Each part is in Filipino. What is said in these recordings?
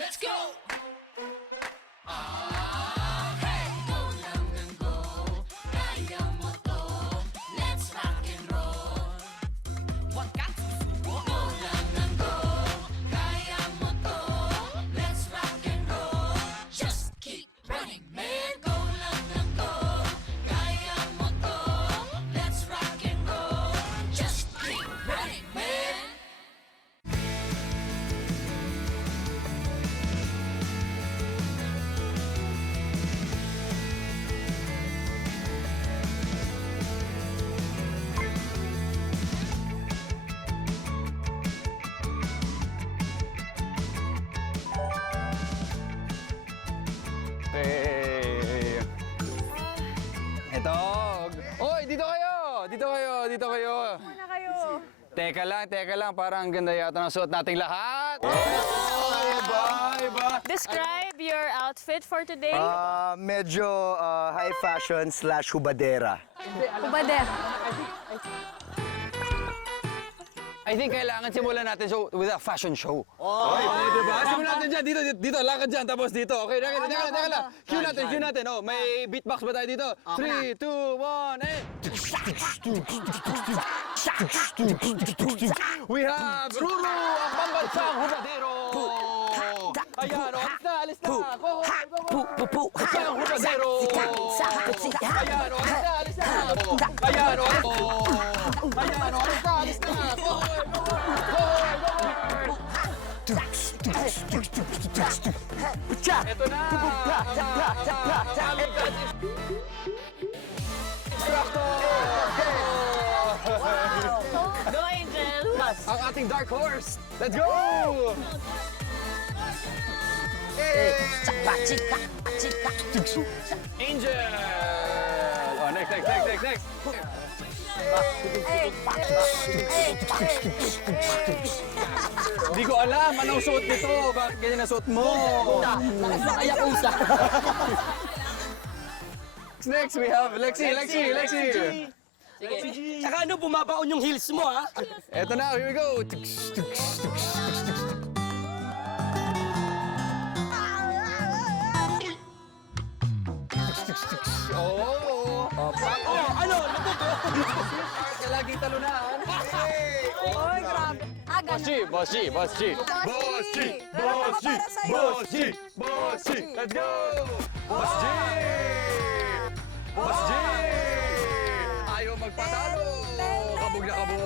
Let's go! Hey! Ito! Oy, dito kayo! Dito kayo! Dito kayo! Muna kayo. Teka lang. Parang ang ganda yata ng suot nating lahat. Iba! Describe your outfit for today. Medyo high fashion / hubadera. Ubader. I think kailangan simulan natin with a fashion show. Diba? Simulan natin dyan. Dito. Lakad dyan. Tapos dito. Okay, teka lang. Cue natin. Oh, may beatbox ba tayo dito? 3, 2, 1, and... We have Ruru, ang pambansang hubadero. Ayan, alis na. Go. Ang hubadero. Ayan, alis na. Ayan, alis na. Ito na! Instructor! Go, Angel. Ang ating dark horse! Let's go! Angel! Oh, next! Hindi ko alam anong suot nito. Bakit ganyan na suot mo? Next, we have Lexi. Saka ano, bumabaon yung heels mo, ha? Eto na, here we go. Oh! Ano? Laging talunan. Oy, grabe. Boss G. Let's go! Boss G! Ayaw magpatalo. Kabog na kabog.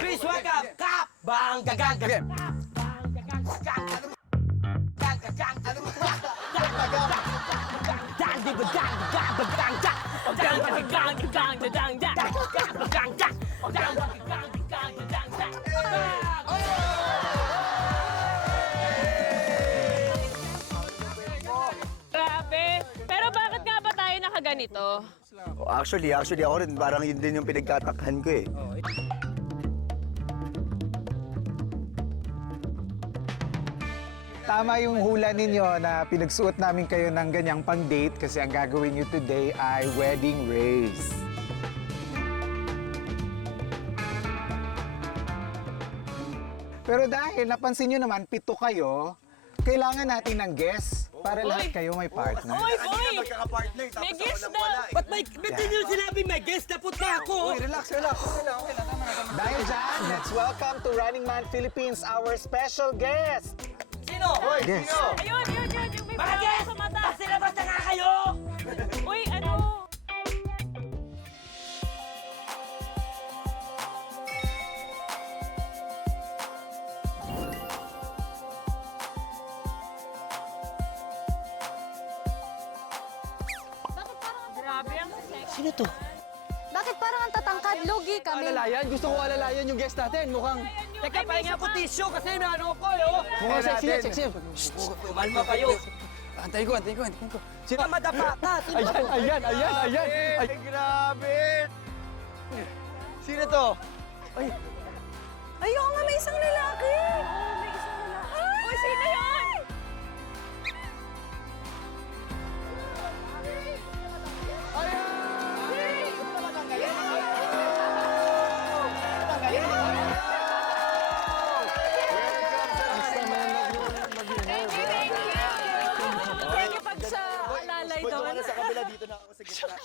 Please welcome, Kap! Bang, gagang, gagang. Grabe. Pero bakit nga ba tayo nakaganito? Actually ako rin parang yun din yung pinagtatakhan ko eh. Tama yung hula ninyo na pinagsuot namin kayo ng ganyang pang-date kasi ang gagawin nyo today ay wedding race. Pero dahil napansin nyo naman, 7 kayo, kailangan natin ng guest para lahat kayo may partner. Oy, boy! Magkakapartner May guest daw! Ba't din yung sinabi may guest? Napot na ako! Relax. Dahil dyan, let's welcome to Running Man Philippines, our special guest. Sino? Yes. Ayun, yun. Yung may Mga flower guest! sa mata. Pasilabas na nga kayo! Uy, ano? Grabe ang sexy. Sino to? Bakit parang ang tatangkad? Lugi kami. Alalayan? Gusto ko alalayan yung guest natin. Mukhang Teka, pahinga ko tissue kasi may ano ko, yo! sexy. Kumalma kayo! Antayin ko. Sino madapa ka? Sino to? Ayan. Ay, grabe! Sino to? Ayoko nga, may isang lalaki. Uy, sino yun?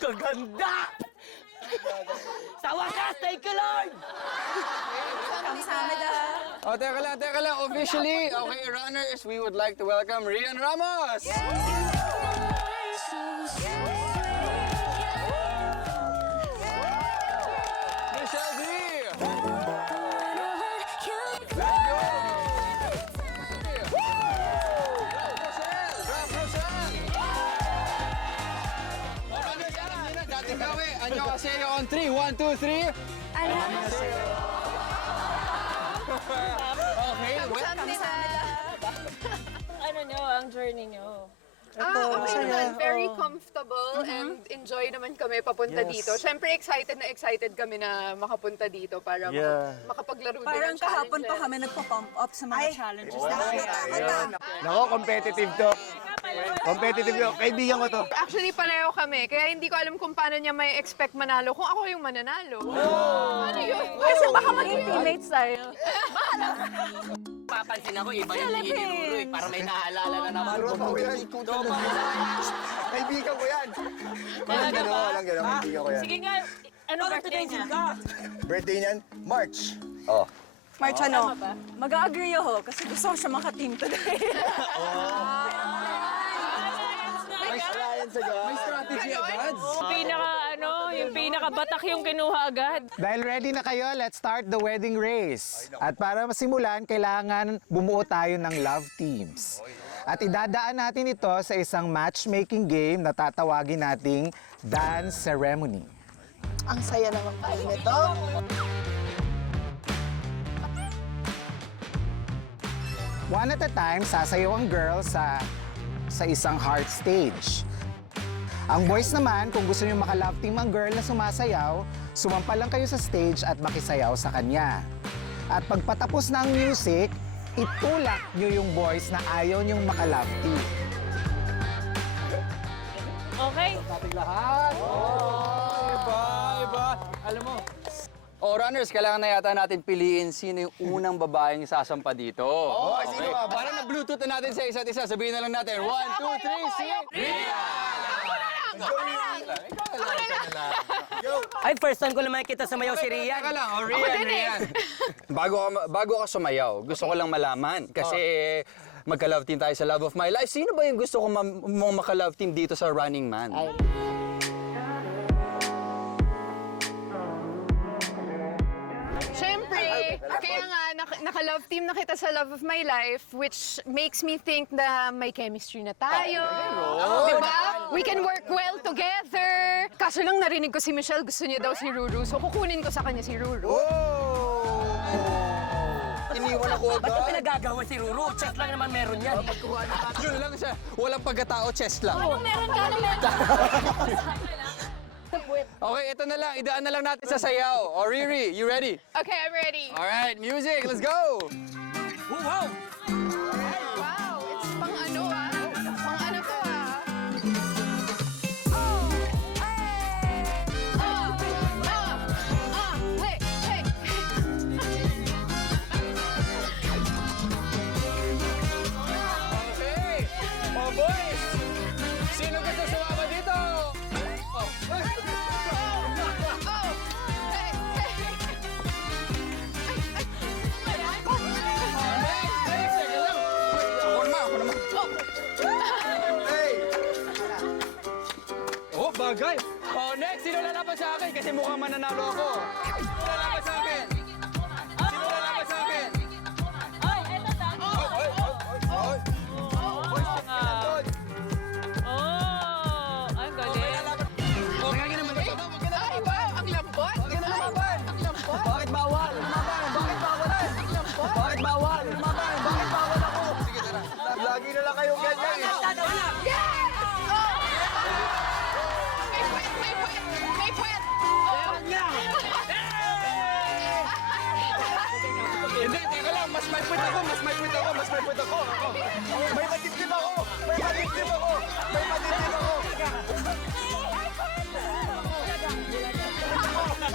Kaganda! Sa wakas, thank you, Lord! Oh, teka lang. Officially, okay, runners, we would like to welcome Rian Ramos! Michelle D! Dating gawi, annyeonghaseyo on 3. 1, 2, 3. Okay, Ano nyo, ang journey nyo? Okay naman. Very comfortable and enjoy naman kami papunta dito. Siyempre, excited kami na makapunta dito para makapaglaro din Parang ng kahapon pa challenges. kami nagpa-pump up sa mga challenges. Nako, competitive to. Competitive to. Kaibigan ko to. Actually, pareho kami. Kaya hindi ko alam kung paano niya may expect manalo kung ako yung mananalo. Ano yun? Kasi baka maging teammates tayo. Papansin ako, iba yung tingin ni Ruru eh. Para may naalala na naman. Tropa ko yan. Kaibigan ko yan. Walang gano'n, kaibigan ko yan. Sige nga, ano birthday niya? Birthday niyan, March. Oh. March, ano? Mag-agree ako kasi gusto ko siya maka-team today. May strategy agad. Yung pinaka-batak yung kinuha agad. Dahil ready na kayo, let's start the wedding race. At para masimulan, kailangan bumuo tayo ng love teams. At idadaan natin ito sa isang matchmaking game na tatawagin nating dance ceremony. Ang saya naman kayo nito. One at a time, sasayaw ang girl sa isang heart stage. Ang boys naman, kung gusto niyo maka-love team ang girl na sumasayaw, sumampa lang kayo sa stage at makisayaw sa kanya. At pagpatapos ng music, itulak niyo yung boys na ayaw niyong maka-love team. Okay? Iba. Alam mo, runners, kailangan na yata natin piliin sino yung unang babaeng sasampa dito. Sino ka ba? Para na-bluetooth na natin sa isa't isa, sabihin na lang natin, 1, 2, 3, si Rian! Ay, first time ko lang makikita sa mayaw si Teka Rian. lang, Rian. Bago ka sumayaw, gusto ko lang malaman. Kasi magka-love team tayo sa Love of My Life. Sino ba yung gusto ko mong maka-love team dito sa Running Man? Siyempre, kaya nga naka-love team na kita sa Love of My Life, which makes me think na may chemistry na tayo. Diba? We can work well together. Kaso lang narinig ko si Michelle, gusto niya daw si Ruru. So kukunin ko sa kanya si Ruru. Iniwan ako Ba't yung agad. pinagagawa si Ruru? Check lang naman meron yan. Yun lang siya. Walang pagkatao, chest lang. Meron ka naman. Okay, ito na lang. Idaan na lang natin sa sayaw. O, Riri, you ready? Okay, I'm ready. Alright, music, let's go! Wow! Wow, it's pang ano Pang ano to hey, hey. Okay! Oh, boys! Sino gusto sumama dito? Oh. Next, teka lang. Ako naman. Oh, bagay. Oh, next, sino lalaban sa akin? Kasi mukhang mananalo ako. Sino lalaban sa akin? Sino lalaban sa akin? Ay, eto na. Oh, ang galing. Okay, naman. Ay, wow, ang lambot. Ang lambot. Bakit bawal? Bakit bawalan? Bakit bawal? Bakit bawal ako? Lagi na lang kayong ganyan. May puwet. Hindi, teka lang. Mas may pwit ako. May matitip ako. May matitip ako.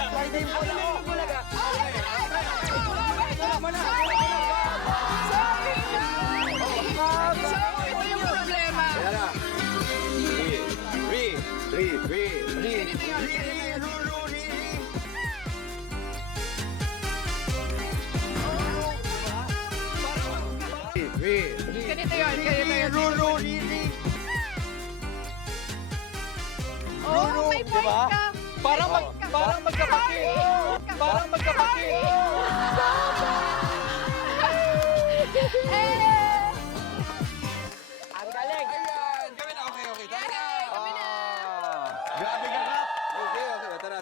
May dimple ako. So, ito yung problema. Ri. Ganito yun. Ganito yun. Oh, may point ka. Parang magkapatid. Parang magkapatid. Ang galing. Ayan, kami na. Okay. Tayo na. Grabe ka, Kap. Okay. Tara.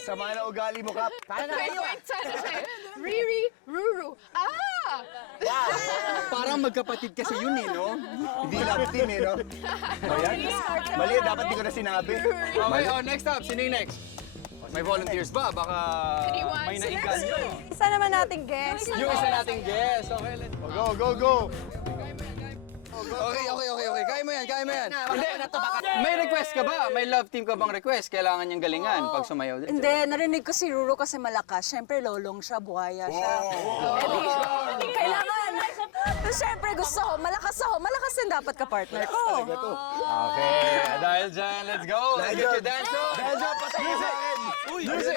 Sama na ugali mo, Kap. Para na May kayo. point sana siya. Riri, Ruru. Ah! Parang magkapatid kasi yun eh, no? Hindi love team eh, no? Ayan. Mali, dapat di ko na sinabi. Okay, next up. Sino yung next? May volunteers ba? Baka Anyone? may naigan nyo. Isa naman nating guest. Yung isa nating guest. Okay, let's Go. Okay. Kaya mo yan. Hindi, may request ka ba? May love team ka bang request? Kailangan niyang galingan pag sumayaw. Hindi, narinig ko si Ruru kasi malakas. Siyempre, lolong siya, buhaya siya. Kailangan. Siyempre, gusto ko. Malakas din dapat ka-partner ko. Okay, dahil dyan, let's go. Let's get your dance on. Dahil dyan, pasok mo sa akin. Music.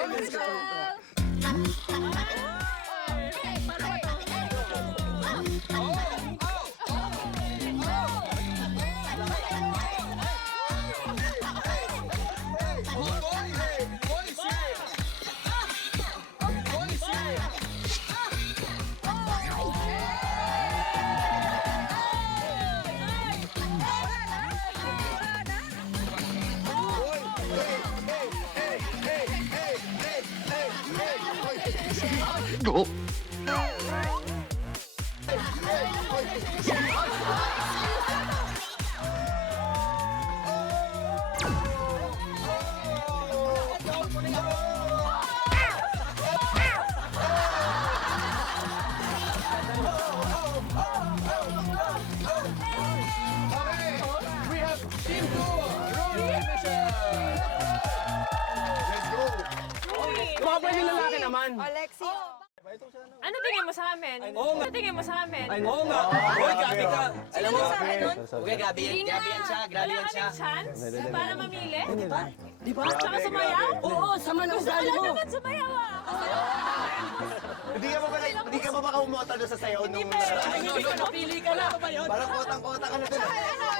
Mga pwede lalaki naman. Ano tingin mo sa amin? Ano tingin mo sa amin? Oo nga. Uy, grabe ka. Alam mo, Okay, grabe yan siya. Wala kaming chance para mamili? Di ba? Tsaka sumayaw? Oo, sama ng ugali mo. Naman sumayaw ah! Hindi ka ba baka umota doon sa sayaw nung... Napili ka na. Ano ba yun? Parang kotang-kota ka na doon.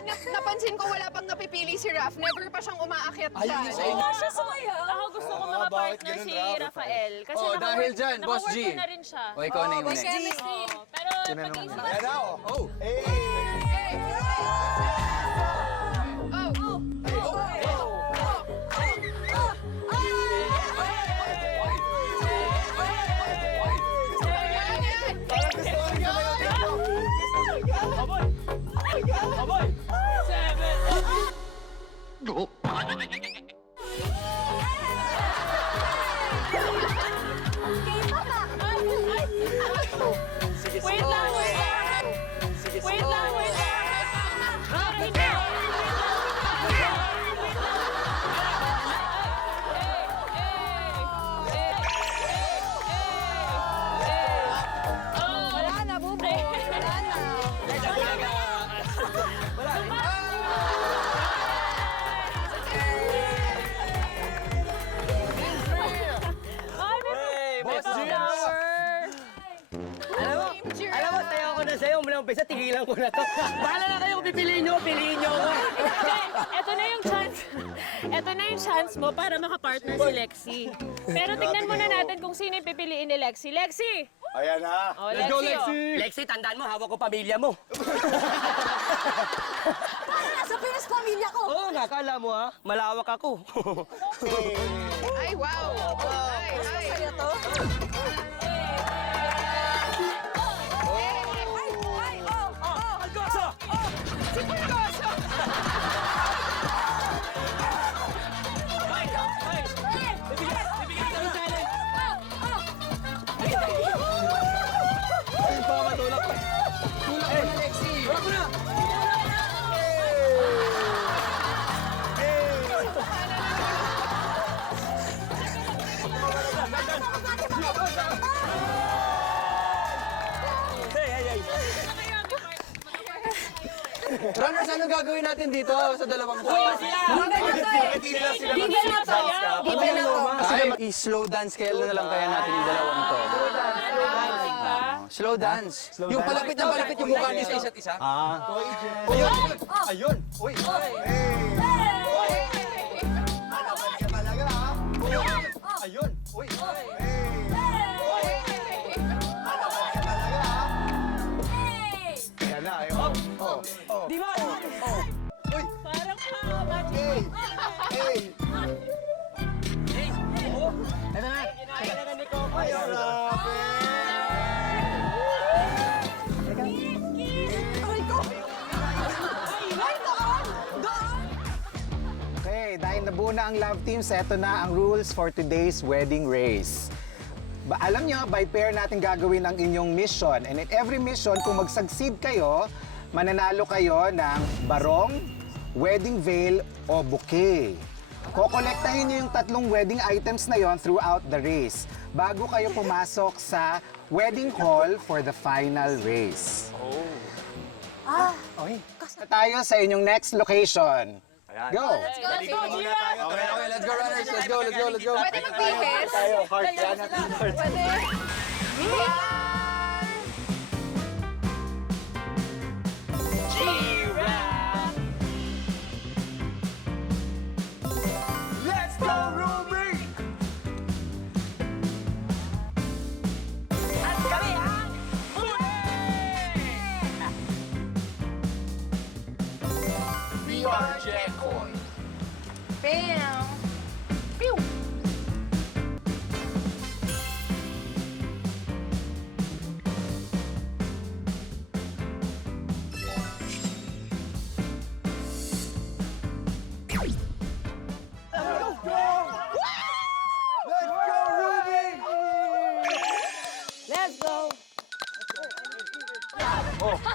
Napansin ko wala pang napipili si Raf. Never pa siyang umaakyat dyan. Wala siya sumayaw. Ako gusto ko bakit makapartner ganun, si Raf? Rafael. Kasi Oh, dahil dyan, Boss G. nakawork ko na rin siya. O, ikaw na yung next. Oo, pero pag-iisip Ayan na, oh. Oh, Wait lang! Pero hindi! Wala na, bubo. Wala na. Boss G. Alam mo, tayo ako na sa'yo. Mula umpisa, tigilan ko na to. Bahala na kayo kung pipiliin nyo ako. Ito na yung chance. Ito na yung chance mo para makapartner si Lexi. Pero tignan muna natin kung sino yung pipiliin ni Lexi. Lexi! Ayan na. Oh, Let's go, Lexi! Lexi, tandaan mo, hawak ko pamilya mo. Sa Pinas pamilya ko. Oo nga, kala mo ha, malawak ako. Ay, wow. Ay. Sa'yo to? Algoso! Si Pulgoso! Bibigyan ka ng challenge. Tulak mo na, Lexi! Tulak ko na! Runners, anong gagawin natin dito sa dalawang to? Gigil na to. Gigil na to. Ay, i-slow dance kaya na lang kaya natin yung dalawang to. Slow dance. Yung palapit na palapit yung mukha niyo sa isa't isa. Ayun! Ayun! Uy! Ayun! Uy! Yan na, ayun. Di ba? Parang Hey! Hey! Ay, grabe! Okay, dahil nabuo na ang love teams, eto na ang rules for today's wedding race. Alam nyo, by pair natin gagawin ang inyong mission. And in every mission, kung mag-succeed kayo, mananalo kayo ng barong, wedding veil, o bouquet. Kokolektahin nyo yung tatlong wedding items na yon throughout the race bago kayo pumasok sa wedding hall for the final race. Okay. Tayo sa inyong next location. Go! Okay, let's go runners. Let's go. Pwede mag-bihis? Heart, yan natin heart. Pwede. Let's go, Ruby! At kami ha? We are Jekoy. Bam! Pew! Let's go, Ruby! Let's go!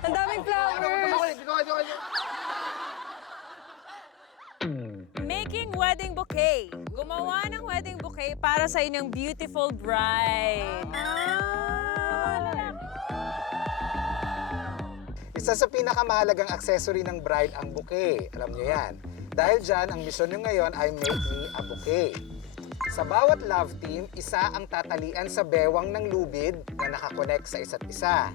Ang daming flowers! Making wedding bouquet. Gumawa ng wedding bouquet para sa inyong beautiful bride. Isa sa pinakamahalagang accessory ng bride ang bouquet. Alam niyo yan. Dahil dyan, ang misyon nyo ngayon ay make me a bouquet. Sa bawat love team, isa ang tatalian sa bewang ng lubid na nakakonect sa isa't isa.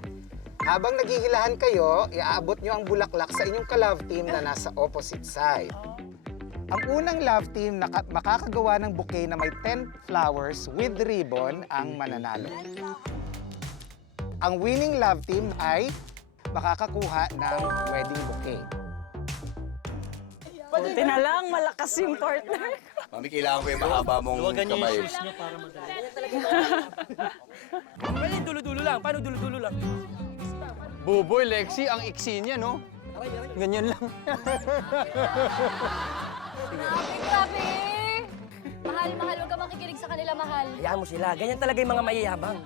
Habang naghihilahan kayo, iaabot nyo ang bulaklak sa inyong ka-love team na nasa opposite side. Ang unang love team na makakagawa ng bouquet na may 10 flowers with ribbon ang mananalo. Ang winning love team ay makakakuha ng wedding bouquet. Buti na lang, malakas yung partner. Mami, kailangan ko yung mahaba mong kamay. Dulo-dulo lang. Paano dulo-dulo lang? Buboy, Lexi, ang iksi niya, no? Ganyan lang. Grabe! Mahal, huwag ka makikinig sa kanila, mahal. Hayaan mo sila. Ganyan talaga yung mga mayayabang.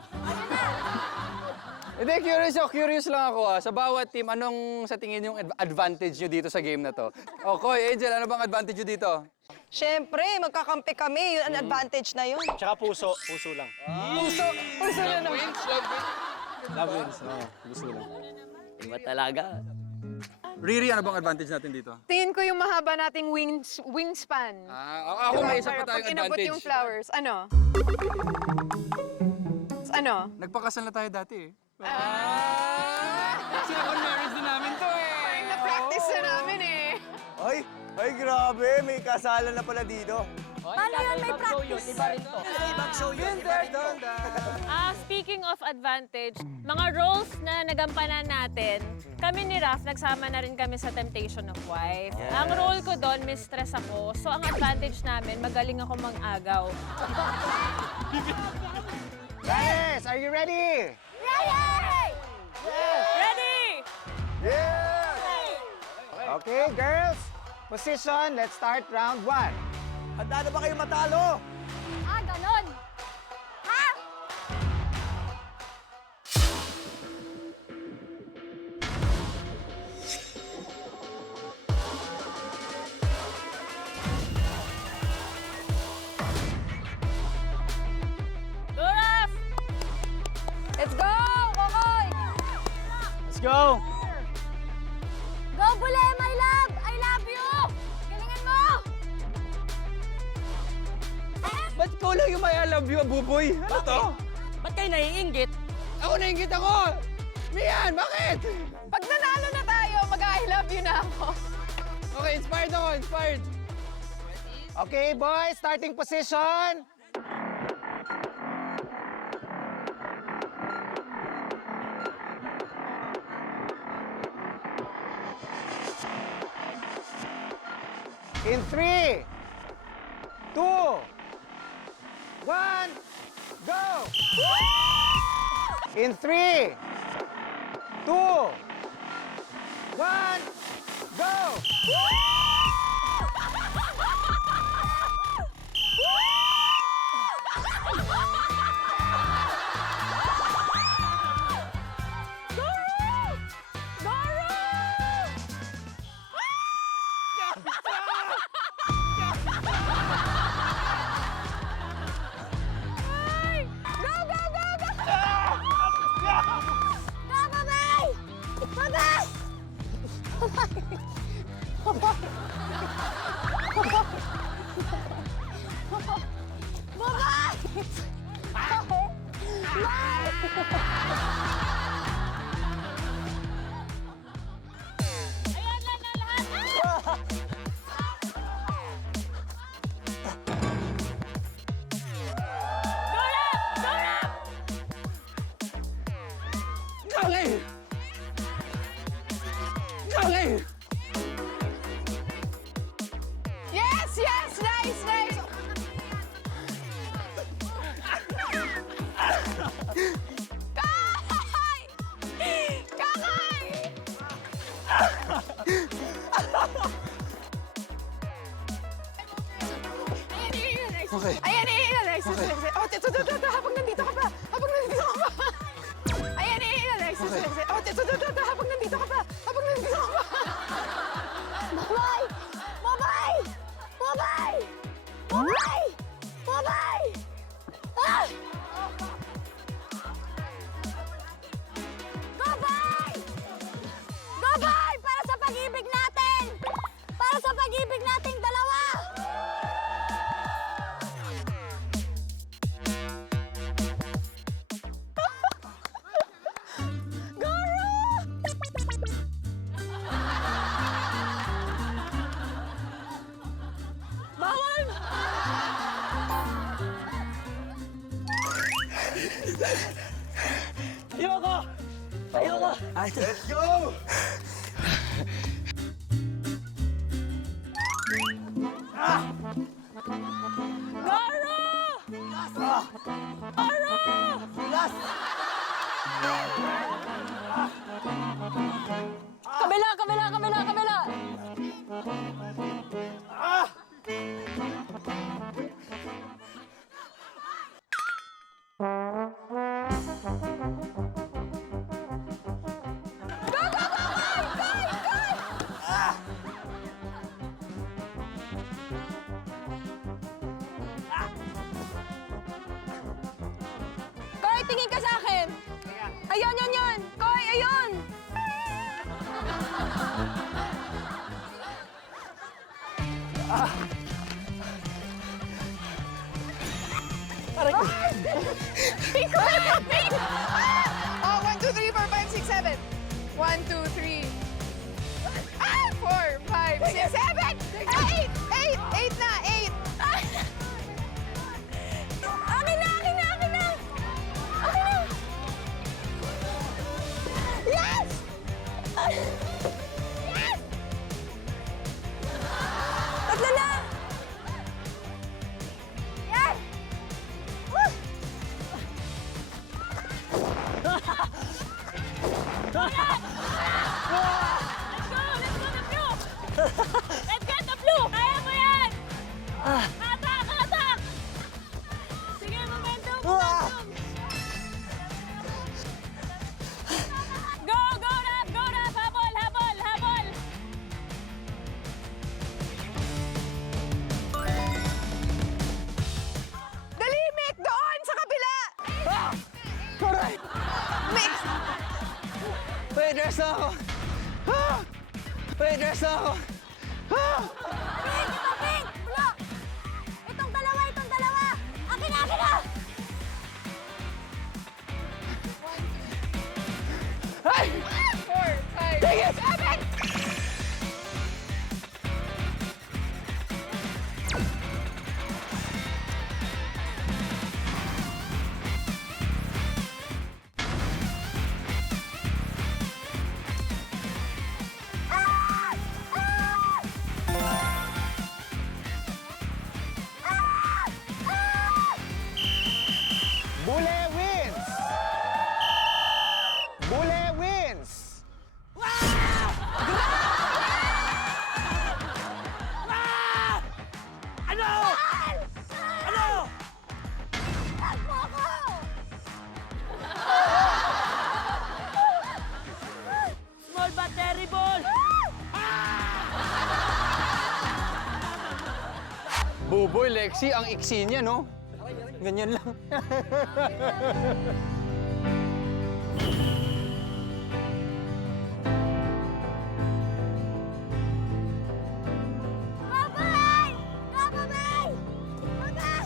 Hindi, curious lang ako Sa bawat team, anong sa tingin yung advantage nyo dito sa game na to? O, Koy, Angel, ano bang advantage nyo dito? Siyempre, magkakampi kami. Yun ang advantage na yun. Tsaka puso. Puso lang. Puso na naman. Love wins. Gusto lang. Iba talaga. Riri, ano bang advantage natin dito? Tingin ko yung mahaba nating wingspan. Ako may isa pa Para tayong pag inabot advantage. yung flowers, ano? Ano? Nagpakasal na tayo dati Silicon marriage din namin to Na-practice na namin Ay, grabe. May kasalan na pala dito. Paano yun? May practice. Speaking of advantage, mga roles na nagampanan natin, kami ni Raf, nagsama na rin kami sa Temptation of Wife. Ang role ko doon, mistress ako. So ang advantage namin, magaling ako mag-agaw. Guys, are you ready? Ready? Okay, girls. Position, let's start round 1. Handa na ba kayo matalo? Ah, ganon! Ha? Go, Raf! Let's go, Kokoy! Let's go! Go, Bule! ikaw lang yung may I love you, Buboy. Ano to? Ba't kayo naiinggit? Ako naingit ako! Mian, bakit? Pag nanalo na tayo, mag-I love you na ako. Okay, inspired ako, inspired. Okay, boys, starting position. In 3, 2, 1, go! In 3, 2, 1, go! Galing! Galing! Yes, yes, nice, nice. Kakay! Kakay! Okay. Ayan, Alexis, Alexis. Oh, ito, habang nandito ka pa. Habang nandito ka pa. Ayan, Alexis, Alexis. Oh, ito, habang nandito ka pa. Habang nandito ka pa. Bye-bye! Bye-bye! Bye-bye! Bye-bye! Bye-bye! Ah! Go-bye! Go-bye! Para sa pag-ibig natin! Para sa pag-ibig nating dalawa! Let's go! Kabila, kabila, kabila, kabila! Koy, tingin ka sa akin! Ayun, yun, yun! Koy, ayun! Oh, 1, 2, 3, 4, 5, 6, 7. 1, 2, 3. 4, 5, 6, 7. 8. 8 na, 8. Akin na, akin na, akin na! Akin na! Yes! Yes! Tatlo na! Yes! Woo! Let's get the blue! Kaya mo yan! Atak! Atak! Sige, momentum! Momentum! Go! Go, Rap! Go, Rap! Habol! Habol! Habol! Dali, Mick! Doon, sa kabila! Alright! Mick! May dress na ako! May dress na ako! Pink! Ito, pink! Wala! Itong dalawa! Itong dalawa! Akin Sige! Bule wins! Bule wins! Small but terrible! Buboy, Lexi, ang iksi niya, no? Ganyan lang. Babay! Babay! Babay!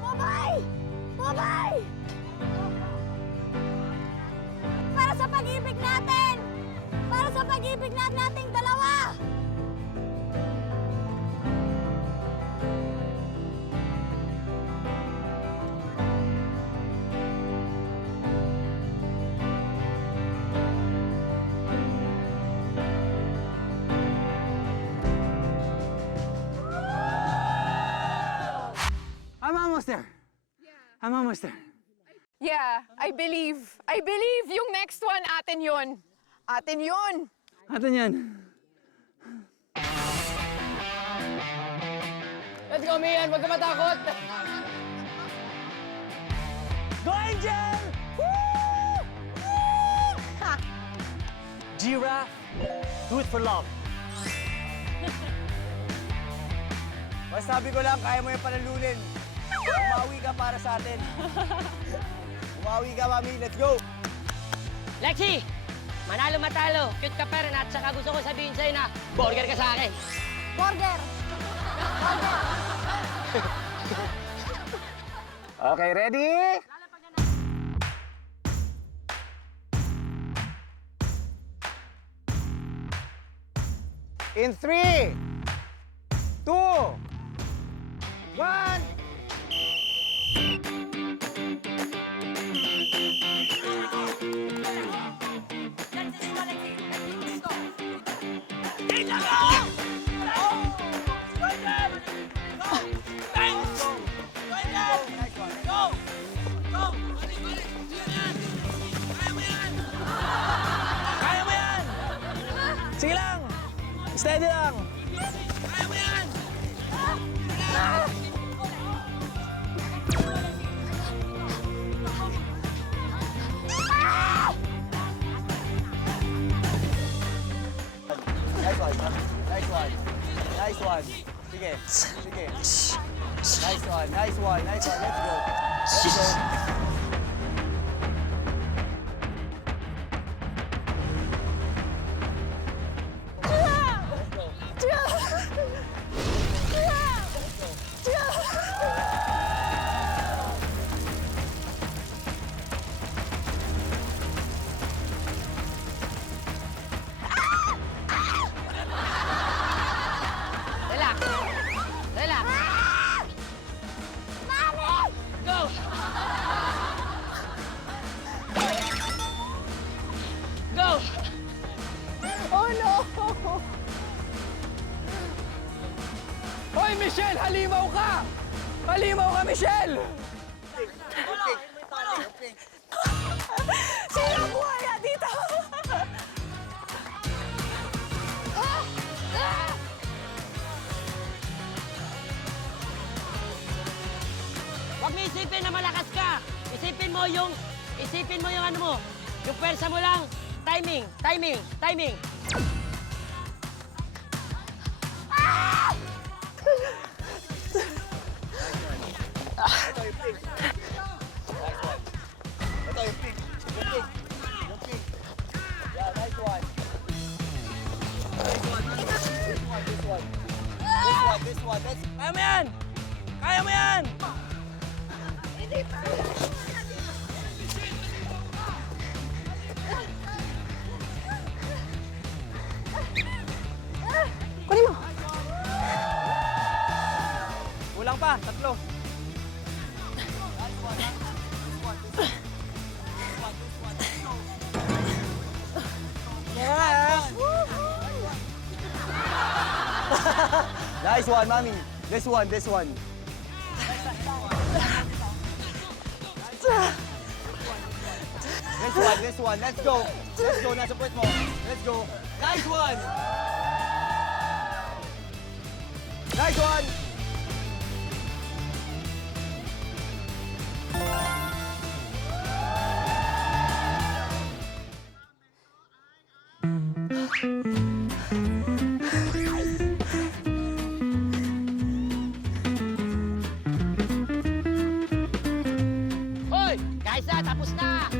Babay! Babay! Para sa pag-ibig natin! Para sa pag-ibig nating dalawa! I'm almost there. I'm almost there. Yeah, I believe. I believe yung next one, atin yun. Atin yun. Atin yan. Let's go, Mian! Huwag ka matakot! Go, Angel! Woo! Woo! Giraffe, do it for love. Masabi ko lang, kaya mo yung panalunin. Umawi ka para sa atin. Umawi ka, mami. Let's go! Lexi! Manalo matalo, cute ka pa rin at saka gusto ko sabihin sa'yo na burger ka sa akin. Burger! Okay, ready? In 3, 2, 1. Kaya mo yan! Sige lang! Steady lang! Nice one. Nice one. Nice one. Sige. Sige. Nice one. Nice one. Nice one. Let's go. Let's go. Relax. Relax. Go! Go! Oh no! Hoy, Michelle! Halimaw ka! Halimaw ka, Michelle! Sino buhaya dito? Huwag mo isipin na malakas ka. Isipin mo yung ano mo. Yung pwersa mo lang. Timing, timing, timing. Ito yung pink. Yung pink. Yung pink. Yeah, nice one. Nice one. This one, this one. This one, this one. That's... Kaya mo yan! Kaya mo yan! Kulang pa, tatlo. Nice one, mommy. This one, this one. This one. Let's go. Let's go, nasa puwet mo. Let's go. Nice one. Nice one. Hoy! Guys na, tapos na!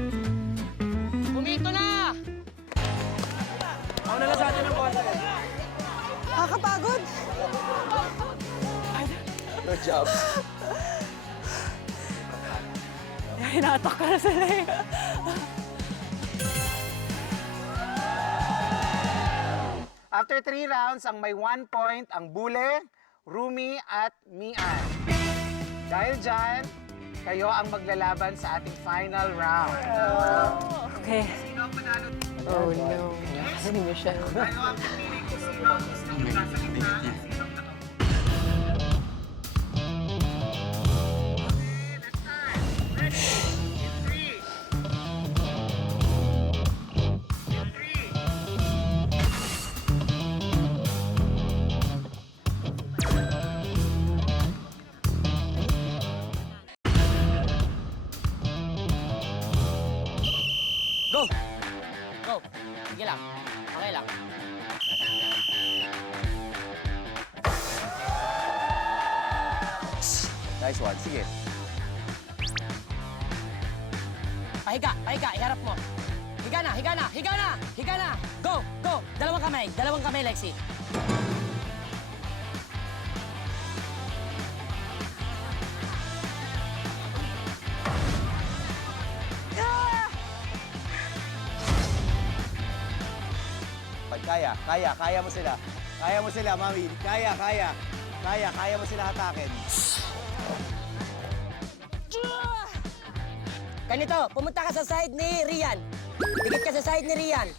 Pumito na! Ako na lang sa atin ng konti. Nakakapagod. Good job. Hinatak ka na sila eh. After 3 rounds, ang may 1 point ang Bule, Rumi at Mian. Dahil dyan, kayo ang maglalaban sa ating final round. Okay. Oh no. Kasi ni Michelle. Kayo ang pipili kung sino ang gusto nyo nasa gitna at sino ang nakaupo. Okay, let's start. Ready? In 3. In 3. Go! Go! Sige lang. Okay lang. Nice one. Sige. Pahiga, pahiga, iharap mo. Higa na, higa na, higa na, higa na. Go, go. Dalawang kamay, Lexi. Pag kaya mo sila. Kaya mo sila, mami. Kaya mo sila hatakin. Ganito, pumunta ka sa side ni Rian. Dikit ka sa side ni Rian.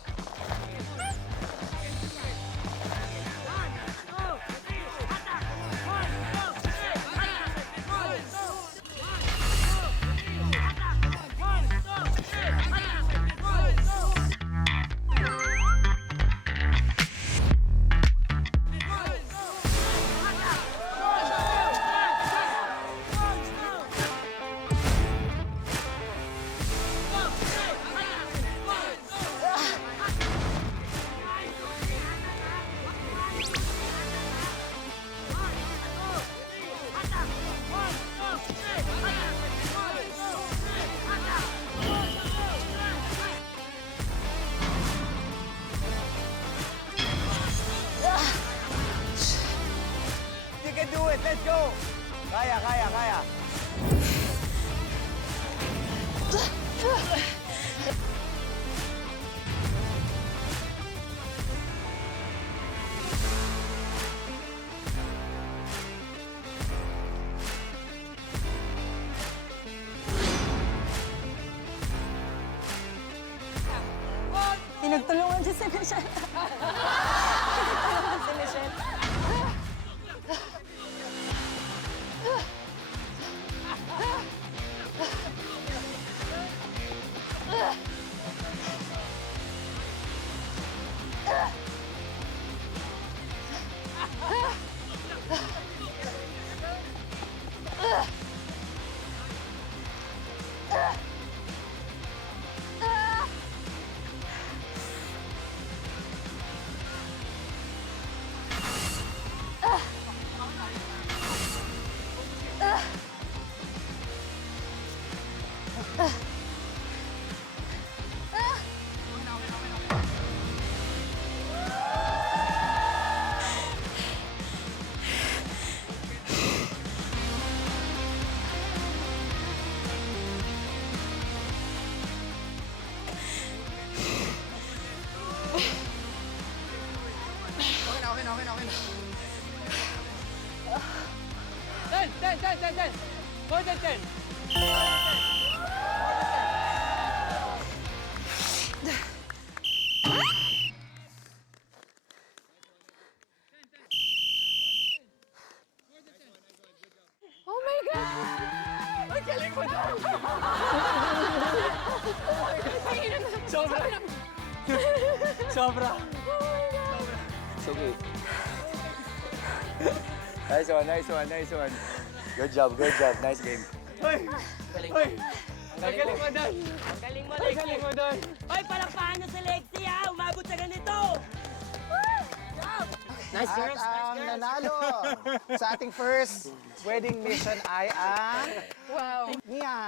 You can do it. Let's go. Kaya. Pinagtulungan siya si Michelle. Pinagtulungan si Michelle. 10. More than 10. Oh my God! Ang galing mo doon! Sobra. Sobra. It's okay. Nice one, nice one, nice one. Good job, nice game. Hoy! Hoy! Ang galing mo doon. Galing mo, Ang Lexi. galing mo doon. Hoy, palakpakan nyo si Lexi, ha? Umabot sa ganito. Nice At girls, nice ang girls. nanalo sa ating first wedding mission ay ang Wow. Mia.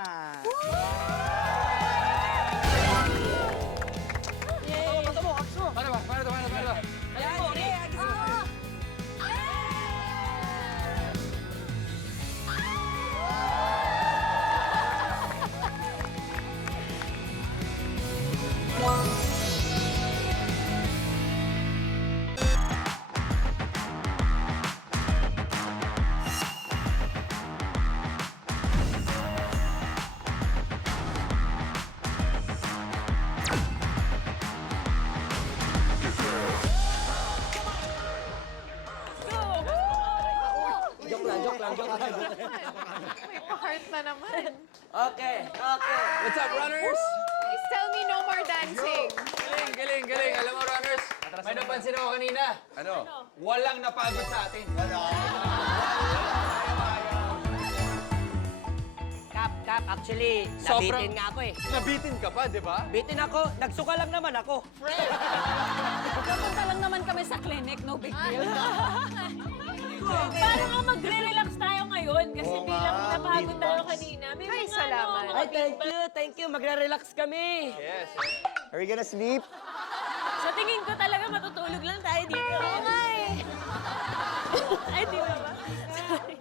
Paano ba? Paano ba? Ayan, sige. May pa-heart na naman. Okay. What's up, runners? Please tell me no more dancing. Galing. Alam mo, runners, may napansin ako kanina. Ano? Walang napagod sa atin. Kap, actually, Sobrang- nabitin nga ako eh. Nabitin ka pa, di ba? Bitin ako, nagsuka lang naman ako. Pupunta lang naman kami sa clinic, no big deal. Para nga magre-relax tayo ngayon kasi bilang napagod tayo kanina. May Ay, mga salamat. Ay, thank you. Magre-relax kami. Yes. Are we gonna sleep? Sa tingin ko talaga matutulog lang tayo dito. Oo nga Ay, di ba ba? Sorry.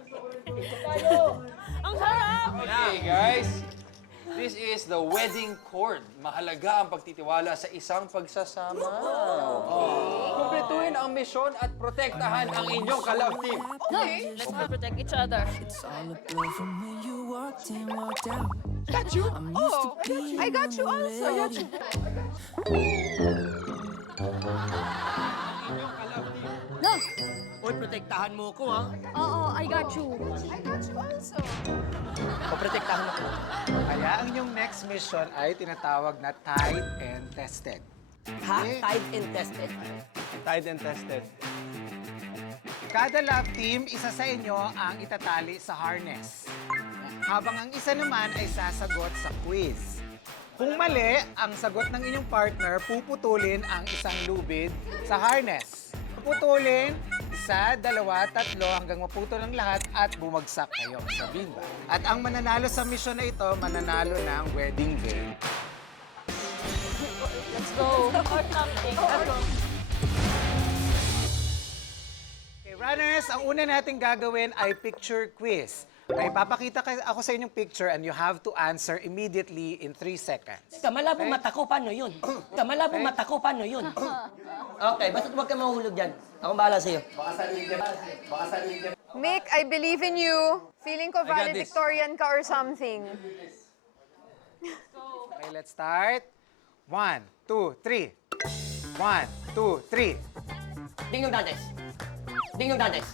Ang sarap! Okay, guys. This is the wedding cord. Mahalaga ang pagtitiwala sa isang pagsasama. Kumpletuhin ang misyon at protektahan ang inyong ka-love team. Let's protect each other. Got you? Oh, I got you also. Uy, protektahan mo ko, ha? Oo, I got you. I got you also. Paprotektahan ako. Kaya ang inyong next mission ay tinatawag na tied and tested. Ha? Tied and tested. Tied and tested. Kada love team, isa sa inyo ang itatali sa harness. Habang ang isa naman ay sasagot sa quiz. Kung mali, ang sagot ng inyong partner, puputulin ang isang lubid sa harness. Puputulin, isa, dalawa, tatlo, hanggang maputol ang lahat at bumagsak kayo sa bimba. At ang mananalo sa mission na ito, mananalo ng wedding game. Let's go. Or something. Let's go. Okay, runners, ang una natin gagawin ay picture quiz. May papakita ako sa inyong picture and you have to answer immediately in 3 seconds. Teka, malabo mata ko, paano yun? Teka, malabo mata ko, paano yun? Okay, basta huwag ka mahulog dyan. Akong bahala sa'yo. Mick, I believe in you. Feeling ko got this. valedictorian ka or something. Okay, let's start. 1, 2, 3. 1, 2, 3. Ding yung Dantes. Ding yung Dantes.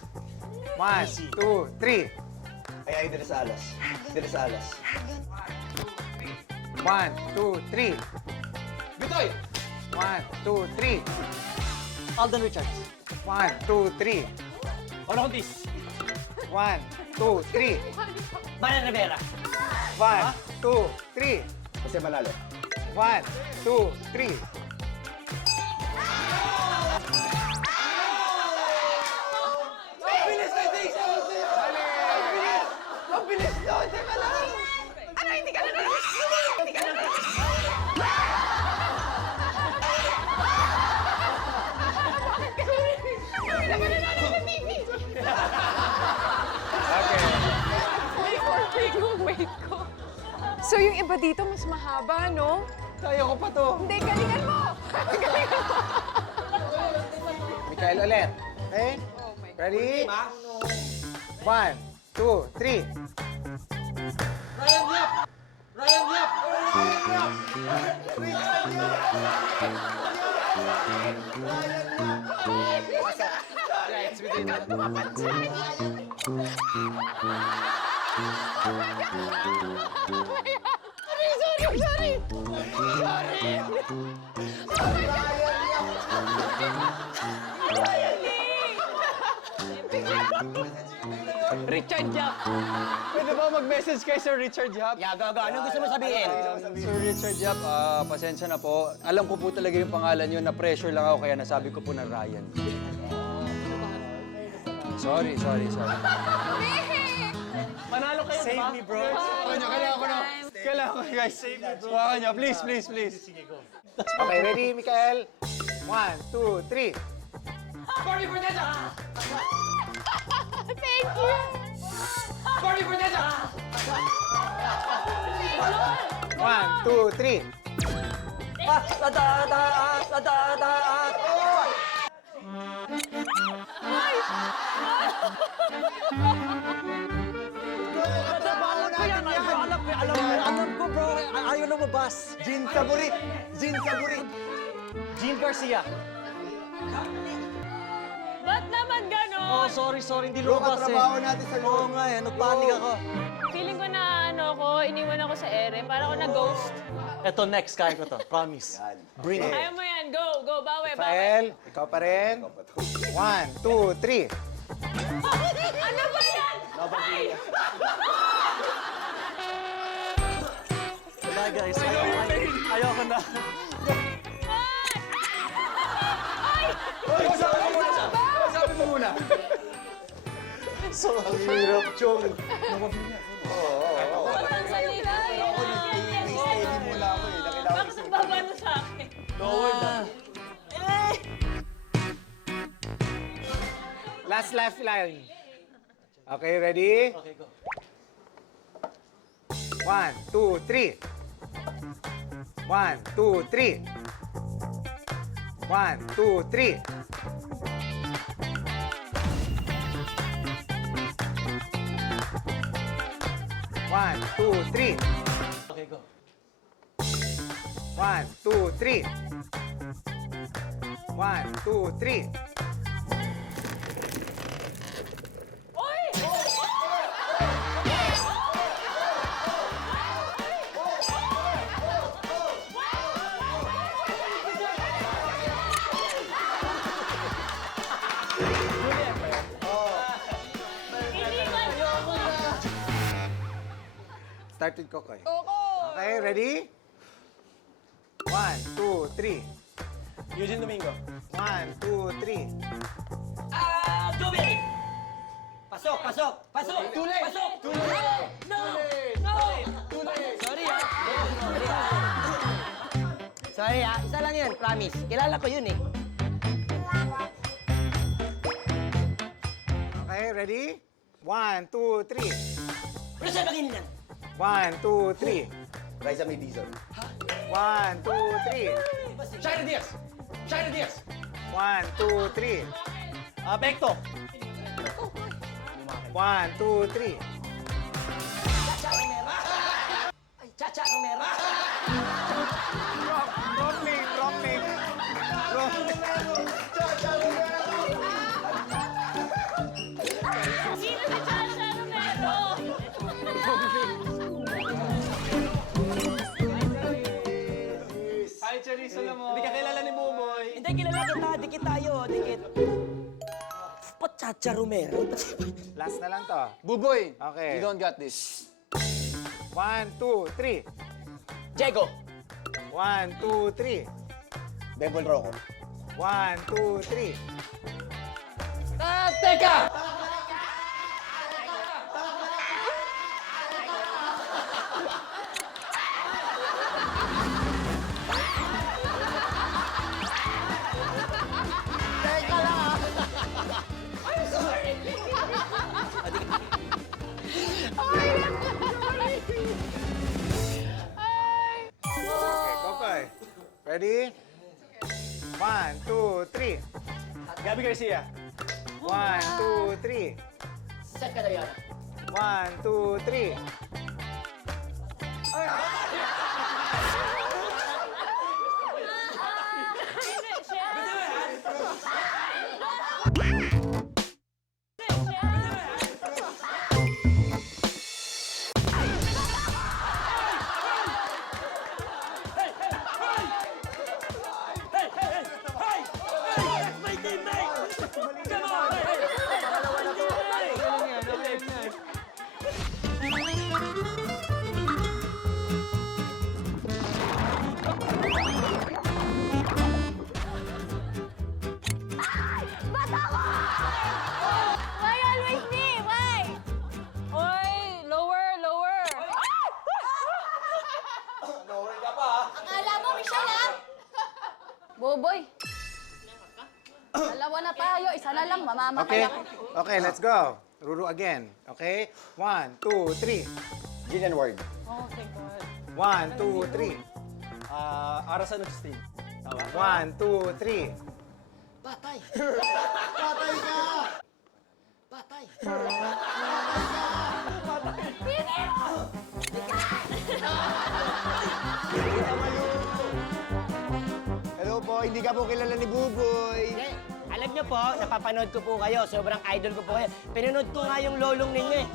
1, 2, 3. Ay, dito sa alas. Dito sa alas. 1, 2, 3. Bitoy! 1, 2, 3. Alden Richards. 1, 2, 3. Ono Contis. 1, 2, 3. Banan Rivera. 1, 2, 3. Kasi manalo. 1, 2, 3. Ano, hindi ka nanonood? Hindi ka nanonood? Bakit ka nanonood sa TV? Wait ko. So yung iba dito mas mahaba, no? Kaya ko pa to. Hindi, galingan mo! Galingan mo! Mikael ulit. Okay? Ready? 1, 2, 3. Ryan Yap! Ryan Yap! Yeah, it's within. Richard Yap! Pwede ba mag-message kay Sir Richard Yap? Yeah, go. Anong gusto mo sabihin? Sir Richard Yap, pasensya na po. Alam ko po talaga yung pangalan yun, na-pressure lang ako kaya nasabi ko po na Ryan. Sorry. Manalo kayo, di ba? Save me, bro. Kailangan ko na. Kailangan ko, guys. Hawakan niyo, please. Okay, ready, Mikael? 1, 2, 3. Party for Neta! Thank you! Party for Neta! 1, 2, 3. Alam ko, bro. Ayaw lumabas. Jean Saburit. Jean Garcia. Ba't naman ganon? Oh, sorry. Hindi lumabas eh. natin sa Oo nga eh. Nagpanik ako. Feeling ko na iniwan ako sa ere. Para ako na-ghost. Eto, next. Kaya ko to. Promise. Bring it. Ayaw mo yan. Go, bawi. Rafael, ikaw pa rin. 1, 2, 3. Ano ba yan? Ay! Bye, guys. Ayoko na. Sabi mo muna. So, ang hirap, Chong. Ang salita. Steady mula ako eh. Bakit nagbabano sa akin? Last lifeline. Okay, ready? Okay, go. 1, 2, 3. 1, 2, 3. 1, 2, 3. 1, 2, 3. Okay, go. 1, 2, 3. 1, 2, 3. Start with Kokoy. Okay, ready? 1, 2, 3. Eugene Domingo. 1, 2, 3. Joby! Pasok! Too late! Pasok! Too late! No! Too late! Sorry isa lang yan, promise. Kilala ko yun eh. Okay, ready? 1, 2, 3. Ano sa'yo pag-inin yan? 1, 2, 3. Raisa May Dizon. 1, 2, 3. China Diaz! 1, 2, 3. Bekto! 1, 2, 3. Chacha Romero. Wrong name. Sino si Chacha Romero? Hi, Charisse, alam mo. Hindi ka kilala ni Buboy. Hindi, kilala kita. Dikit tayo. Dikit. Pot Chacha Romero. Last na lang to. Buboy, Okay. you don't got this. 1, 2, 3. Diego. 1, 2, 3. Bebol Rocco. 1, 2, 3. Teka! Okay, Kokoy. Ready? 1, 2, 3. Gabby Garcia. 1, 2, 3. Seth Cadayana. 1, 2, 3. Ba't ako? Why always me? Why? Oy, lower, lower. Akala mo, Michelle, ha? Boboy. Dalawa na tayo. Isa na lang, mamamatay Okay? ako. Okay, let's go. Ruru again. Okay? 1, 2, 3. Gin and word. Oh, thank God. 1, 2, 3. Arasan Agustin. 1, 2, 3. Patay. Patay. Hello po, hindi ka po kilala ni Buboy. Eh, alam niyo po, napapanood ko po kayo. Sobrang idol ko po kayo. Pinanood ko nga yung lolong ninyo eh.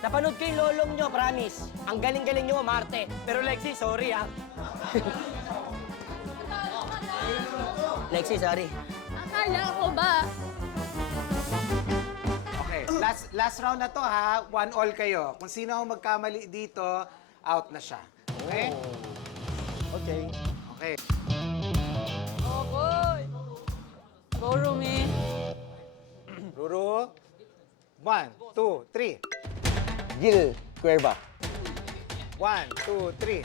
Napanood ko yung lolong niyo, promise. Ang galing-galing niyo, Marte. Pero Lexi, sorry ah. Lexi, sorry. Akala ko ba? Okay, last round na to ha. 1 all kayo. Kung sino ang magkamali dito, out na siya. Okay? Okay. Okay. Oh, boy. Go, Rumi. Ruru. 1, 2, 3. Gil Cuerva. 1, 2, 3.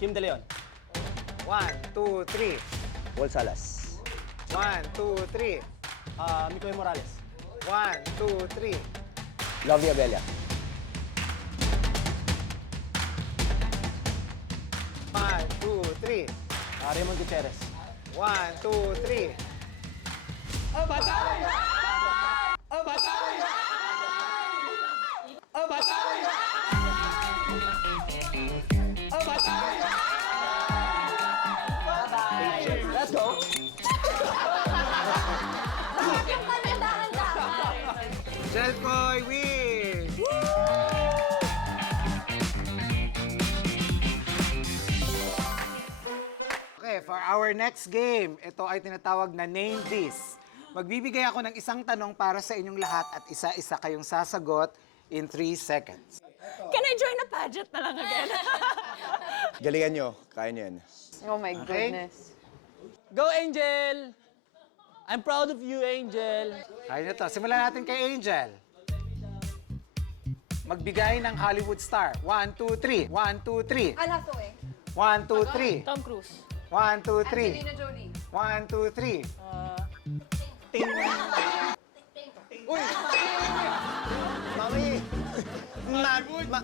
Kim De Leon. 1, 2, 3. Wal Salas. 1, 2, 3. Mikoy Morales. 1, 2, 3. Lovey Abella. 1, 2, 3. Raymond Gutierrez. 1, 2, 3. Oh, batay! Oh, batay! Oh, batay! Oh, batay! Let's go. Yung dahan-dahan. Jelkoy win! Okay, for our next game, ito ay tinatawag na Name This. Magbibigay ako ng isang tanong para sa inyong lahat at isa-isa kayong sasagot in 3 seconds. Can I join a pageant na lang again? Galingan nyo. Kaya nyo yan. Oh my Okay. goodness. Go, Angel! I'm proud of you, Angel. Kaya nyo to. Simulan natin kay Angel. Magbigay ng Hollywood star. 1, 2, 3. 1, 2, 3. Ano to eh? 1, 2, 3. Tom Cruise. 1, 2, 3. Jolie. 1, 2, 3. Mami!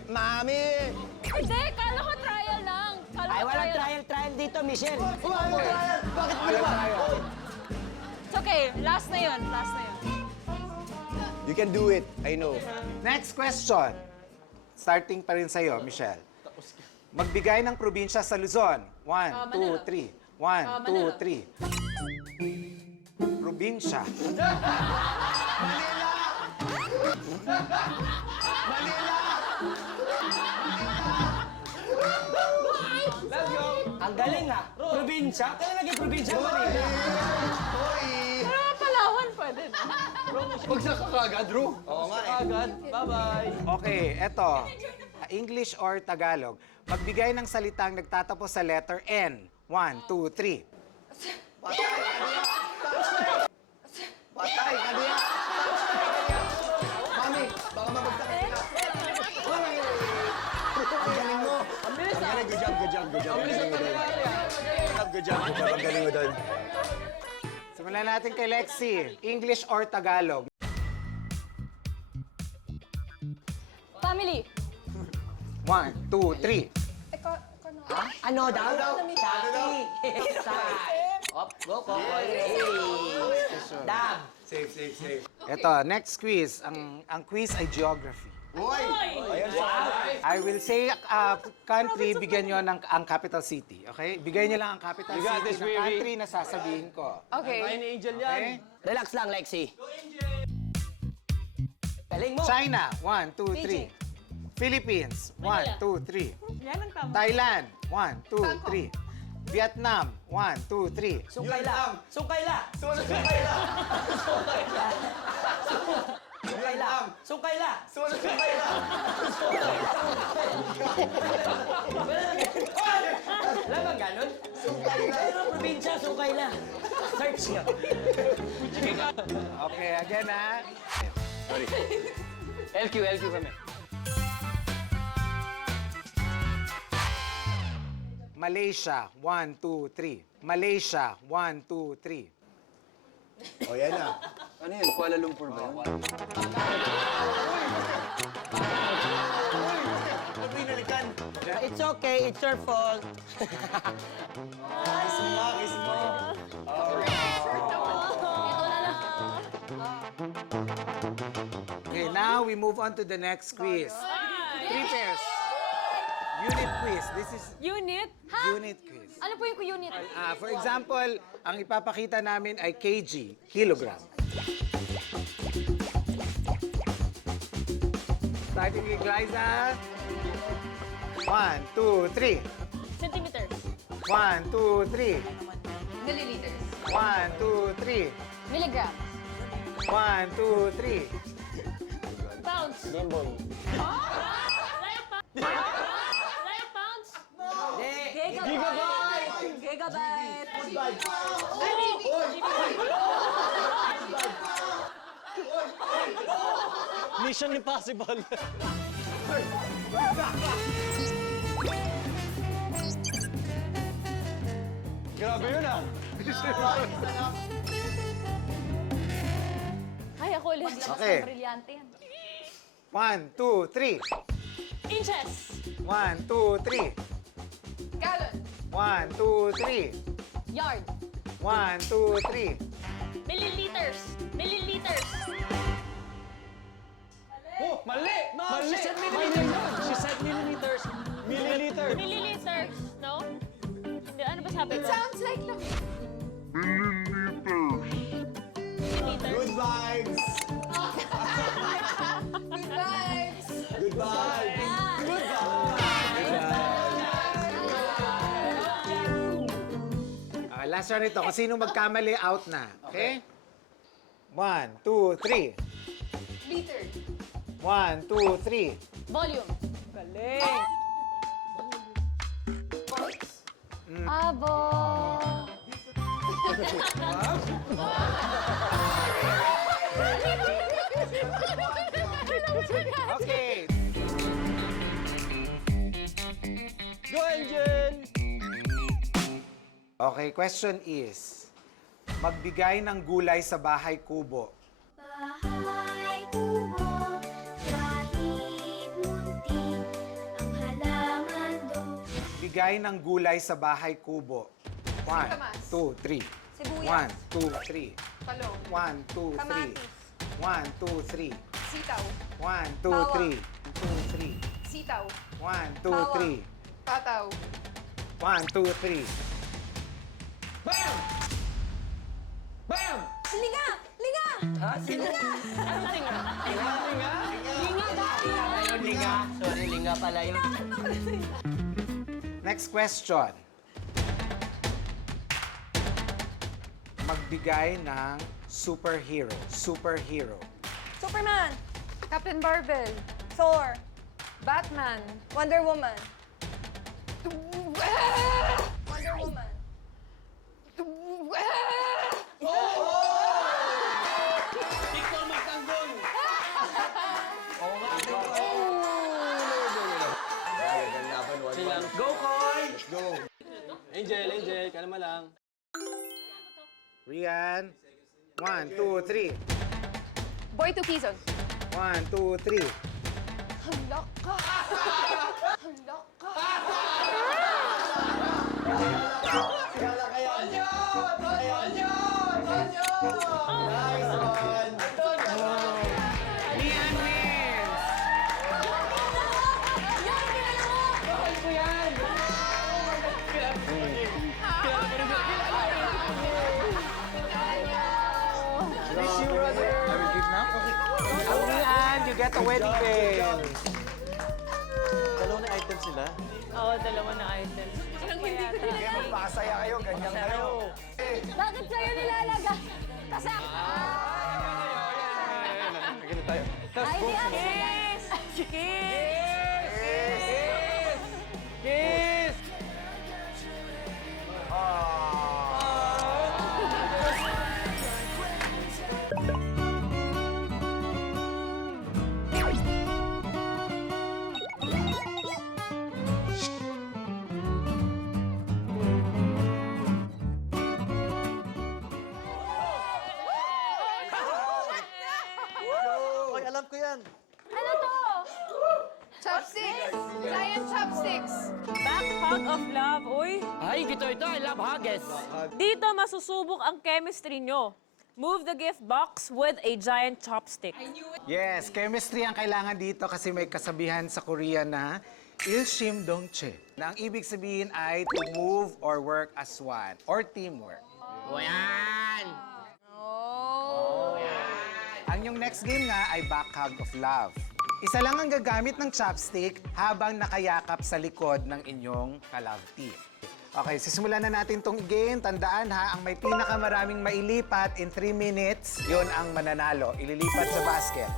Mami! Hindi, kala ko trial lang. Kala Ay, ko walang trial. trial dito, Michelle. Bakit mo naman? It's okay, last na yun, last na yun. You can do it. I know. Next question. Starting pa rin sa'yo, Michelle. Magbigay ng probinsya sa Luzon. 1, 2, 3. 1, 2, 3. Probinsya. Ang galing ah. Probinsya? Kaya naging probinsya mo rin. Pero Palawan pwede na. Bagsak ka kaagad, Ru. Oo nga eh. Agad. Bye-bye. Okay, eto. English or Tagalog. Magbigay ng salitang nagtatapos sa letter N. 1, 2, 3. Patay! Ano yan? Mami! Baka mabagsak ka. Ang galing mo! Ang galing! Good job, good job, good job. Ang galing mo doon. Good job, good job. Ang galing mo doon. Simulan natin kay Lexi. English or Tagalog. Family. 1, 2, 3. Ano daw? Shopee. Up, go, Dab. Ito, next quiz. Ang quiz ay geography. I will say country, bigyan nyo ang capital city. Okay? Bigay nyo lang ang capital You got city this, ng Riri. country na sasabihin ko. Okay. Ay, ni Angel yan. Okay? Relax lang, Lexi. Galing mo. China, 1, 2, 3. Philippines, 1, 2, 3. Thailand, 1, 2, 3. Vietnam, 1, 2, 3. Sungkay la. Sungkay la. Sungkay la. Sungkay la. Alam bang ganun? Sungkay la. Pero probinsya, sungkay la. Search nyo. Okay, again ha. LQ kami. Malaysia, 1, 2, 3. Malaysia, 1, 2, 3. O, yan na. Ano yun? Kuala Lumpur ba yun? It's okay, it's your fault. Okay, now we move on to the next quiz. 3 pairs. Unit quiz. This is Unit? unit quiz. Ano po yung unit? For example, ang ipapakita namin ay kg, kilogram. Starting with Liza. 1, 2, 3. Centimeters. 1, 2, 3. Milliliters. 1, 2, 3. Milligrams. 1, 2, 3. Pounds. Game boy. Like pounds? Gigabyte. Mission Impossible. Grabe yun ah. Ay, ako ulit. Okay. Brilyante yan. 1, 2, 3. Inches. 1, 2, 3. Gallon. 1, 2, 3. Yard. 1, 2, 3. Milliliters. Milliliters. Oh, mali! Mali! She said milliliters. She said milliliters. Milliliter. Milliliters. No? Hindi, ano ba sabi It ko? sounds like lamig. Milliliters. Good vibes. Good vibes. Good vibes. Last round ito. Kung sino magkamali, out na. Okay? 1, 2, 3. Liter. 1, 2, 3. Volume. Galing. Abo. Okay. Go, Angel! Okay, question is, magbigay ng gulay sa bahay kubo. Bahay kubo, kahit munti, ang halaman doon. Bigay ng gulay sa bahay kubo. 1, Sitamas. 2, 3. Sibuyas. 1, 2, 3. Talong. 1, 2, 3. Kamatis. 1, 2, 3. Sitaw. 1, 2, Bawang. 3. 2, 3. Sitaw. 1, 2, Bawang. 3. Pataw. 1, 2, 3. Bam! Bam! Linga! Linga! Ha? Sino? Ano linga? Linga? Ayun, linga. Sorry, linga pala yun. Next question. Magbigay ng superhero. Superhero. Superman. Captain Barbell. Thor. Batman. Wonder Woman. Wonder Woman. Victor Magtanggol! Silang, go, Koy! Go. Angel, kalma lang. Rian. 1, 2, 3. Boy to Quezon. 1, 2, 3. Hala ka. Hala ka. Rian wins! sa wedding bell. Dalawa na items sila. Oo, dalawa na items. Parang hindi ko Magpakasaya kayo, ganyan kayo. Bakit sa'yo nilalagay? Kasi Ganun tayo. Ay, di ako. Kiss! Kiss! Kiss! Oy, alam ko yan. Ano to? Chopsticks! Giant chopsticks! Back hug of love, uy. Ay, ito. I love hugges. Dito masusubok ang chemistry nyo. Move the gift box with a giant chopstick. Yes, chemistry ang kailangan dito kasi may kasabihan sa Korean na ilshim dongche. Na ang ibig sabihin ay to move or work as one or teamwork. O yan! Ang yung next game nga ay back hug of love. Isa lang ang gagamit ng chopstick habang nakayakap sa likod ng inyong ka-love team. Okay, sisimulan na natin tong game. Tandaan ha, ang may pinakamaraming mailipat in 3 minutes, yon ang mananalo. Ililipat sa basket.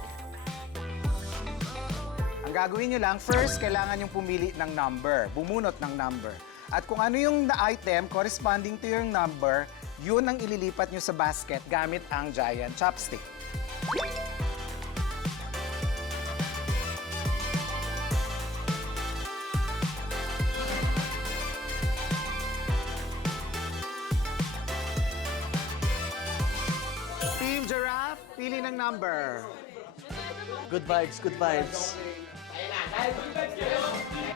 Ang gagawin nyo lang, first, kailangan yung pumili ng number. Bumunot ng number. At kung ano yung item corresponding to your number, yun ang ililipat nyo sa basket gamit ang giant chopstick. Team Giraffe, pili ng number. Good vibes, good vibes.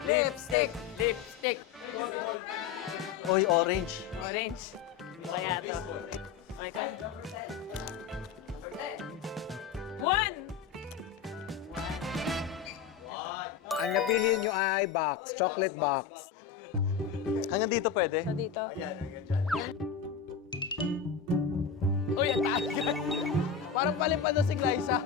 Lipstick! Lipstick! Oy, orange. Orange. Kaya to. Okay ka? 1! Ang napili nyo ay box, chocolate box. Hanggang dito pwede? So dito. Uy, ang taas ka. Parang palipad na si Glyza.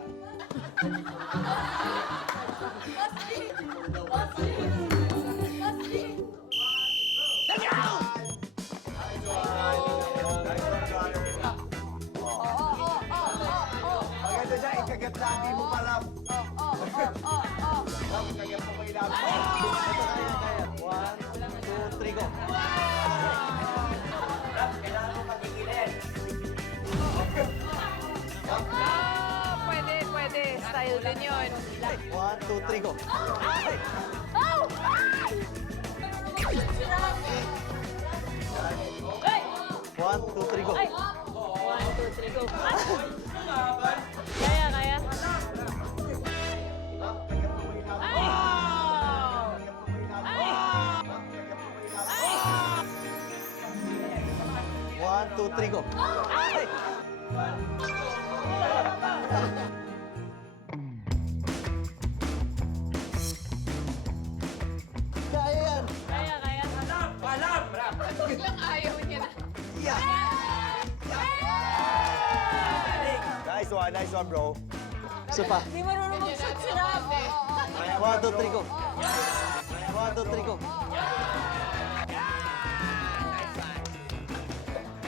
Maganda dyan, ikagat lagi mo pa, Rap. One, two, three, go. Pwede. Style din yun. One, two, three, go. Ay! One, two, three, go. Ay! 1, 2, 3, go. Kaya. Ay! One, two, three, go. Kaya yan. Kaya. Biglang ayaw niya na. Nice one, bro. Isa pa. Di marunong mag-shoot si Rap. One, two, three, go. One, two, three, go.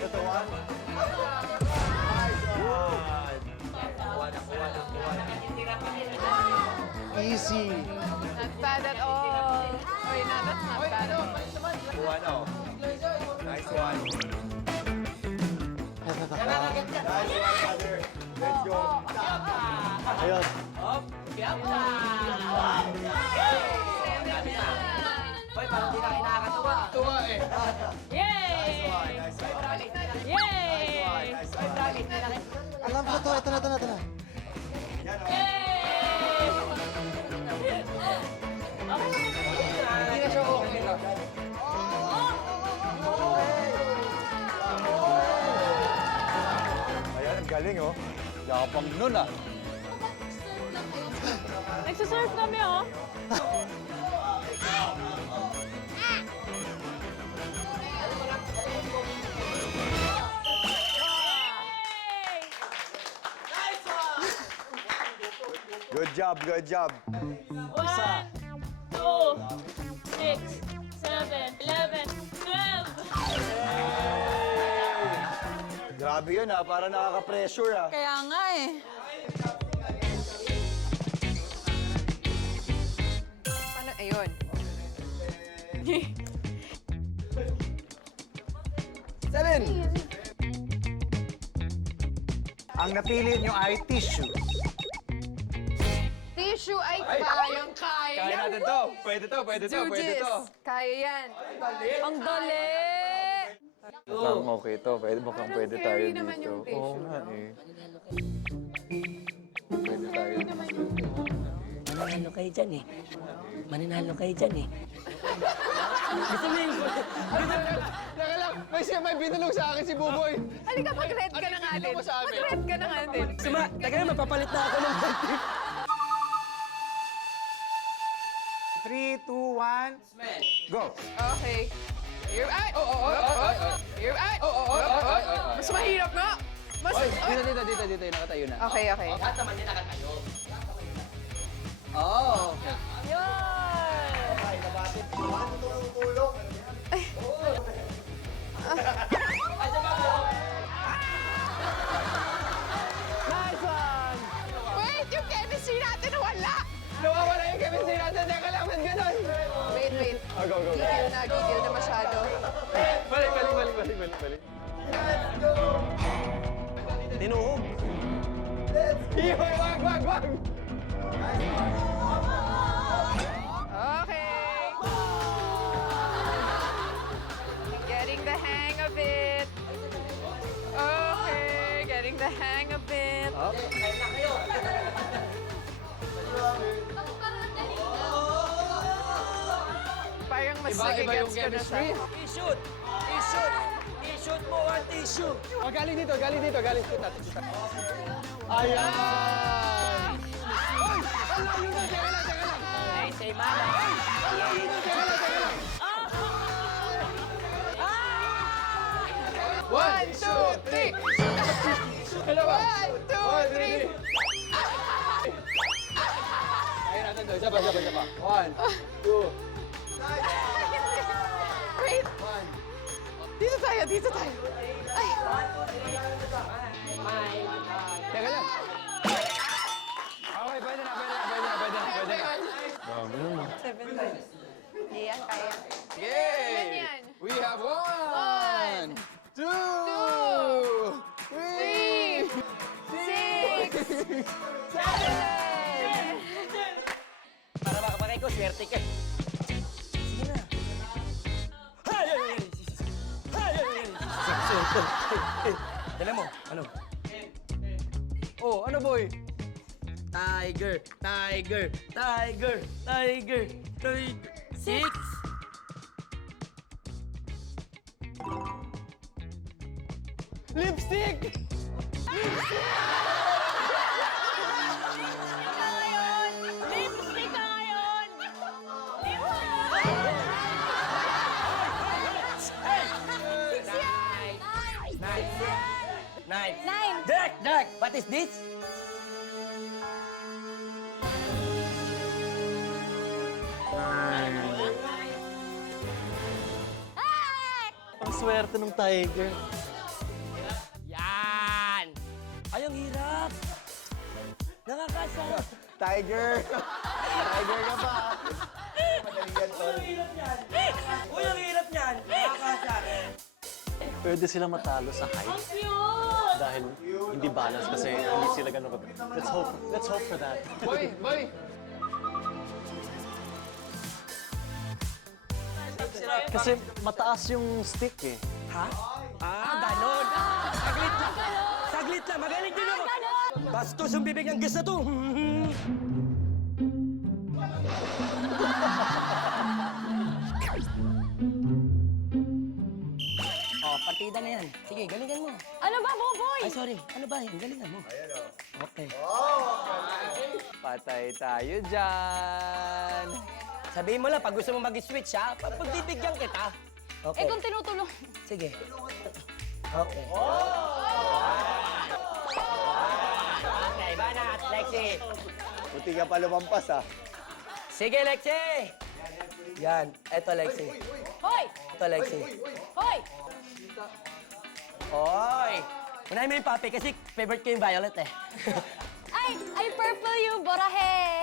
Ito, one. Easy. Not bad at all. Oy, no, that's not bad at all. One, oh. Nice one. Let's go. Ayun. Yay! Yay! Alam ko to, ito na. Ayan, ang galing oh. Yapang nun ah. Nagsaserve kami, oh. Good Good job, good job. 1, 2, 6, 7, 11, 12. Grabe yun ha, para nakaka-pressure ha. Kaya nga eh. Paano? Ayun. Seven! Ang napili nyo ay tissue. Tissue ay kayang-kaya. Kaya natin to. Pwede to, pwede to, pwede to. Kaya yan. Ang dali! Mukhang okay to. Mukhang pwede tayo Scary naman dito. yung tissue. Oo nga eh. Pwede tayo dito. Mananalo kayo dyan eh. Mananalo kayo dyan eh. Gusto mo yung... Teka lang, may binulong sa akin si Buboy. Halika, mag-red ka na nga din. mo sa amin? Mag-red ka na nga din. Suma, teka na, mapapalit na ako ng 3, 2, 1, go! Okay. Here, ay! Here, ay! Mas mahirap nga! Mas... Dito, nakatayo na. Okay, okay. Oo. Wait, yung chemistry natin wala! Nawawala yung chemistry natin. Teka lang, man ganun. Wait. Go. Gigil na masyado. Balik. Tinuhog. Wag. Okay. Getting the hang of it. Okay, getting the hang of it. Parang mas Iba yung nagigets ko na siya. chemistry. I-shoot! I-shoot mo ang tissue! Oh, galing dito. Ayan! Ay, say mama! One, two, three. One, two, three. Ayun natin doon. Saba. 1, 2. Wait. Dito tayo. Ay. Teka lang. Okay, pwede na. Ayan, kaya. Yay! yan. We have 1, 2, 3, 6, 7. Para makapagay ko, swerte ka. Sige na. Dala mo, ano? Oh, ano boy? Tiger. 6. Lipstick! Lipstick ka ngayon! Nine. Nine. Dirk! What is this? Ang swerte ng tiger. Yan! Ay, ang hirap! Nakakasa! Tiger. Tiger ka pa. Madali yan, tol. Uy, ang hirap niyan! Nakakasa! Pwede sila matalo sa height Ang cute! dahil hindi balance kasi hindi sila ganun. Let's hope for that. Boy! Kasi mataas yung stick eh. Ha? Ganon! Saglit lang! Magaling din ako! Bastos ang bibig ng gas na to! Partida na yan. Sige, galingan mo. Ano ba, Boboy? Ay, sorry. Ano ba yan? Galingan mo. Okay. Patay tayo dyan! Sabihin mo lang, pag gusto mo mag-switch, ha? Pagbibigyan kita. Okay. Eh, kung tinutulong. Sige. Okay. Okay, Banat, Lexi. Buti ka pa lumampas, ha? Sige, Lexi! Yan. Eto, Lexi. Hoy! Ito, Lexi. Hoy! Hoy! Unahin mo yung papi kasi favorite ko yung violet eh. Ay, purple yung borahe.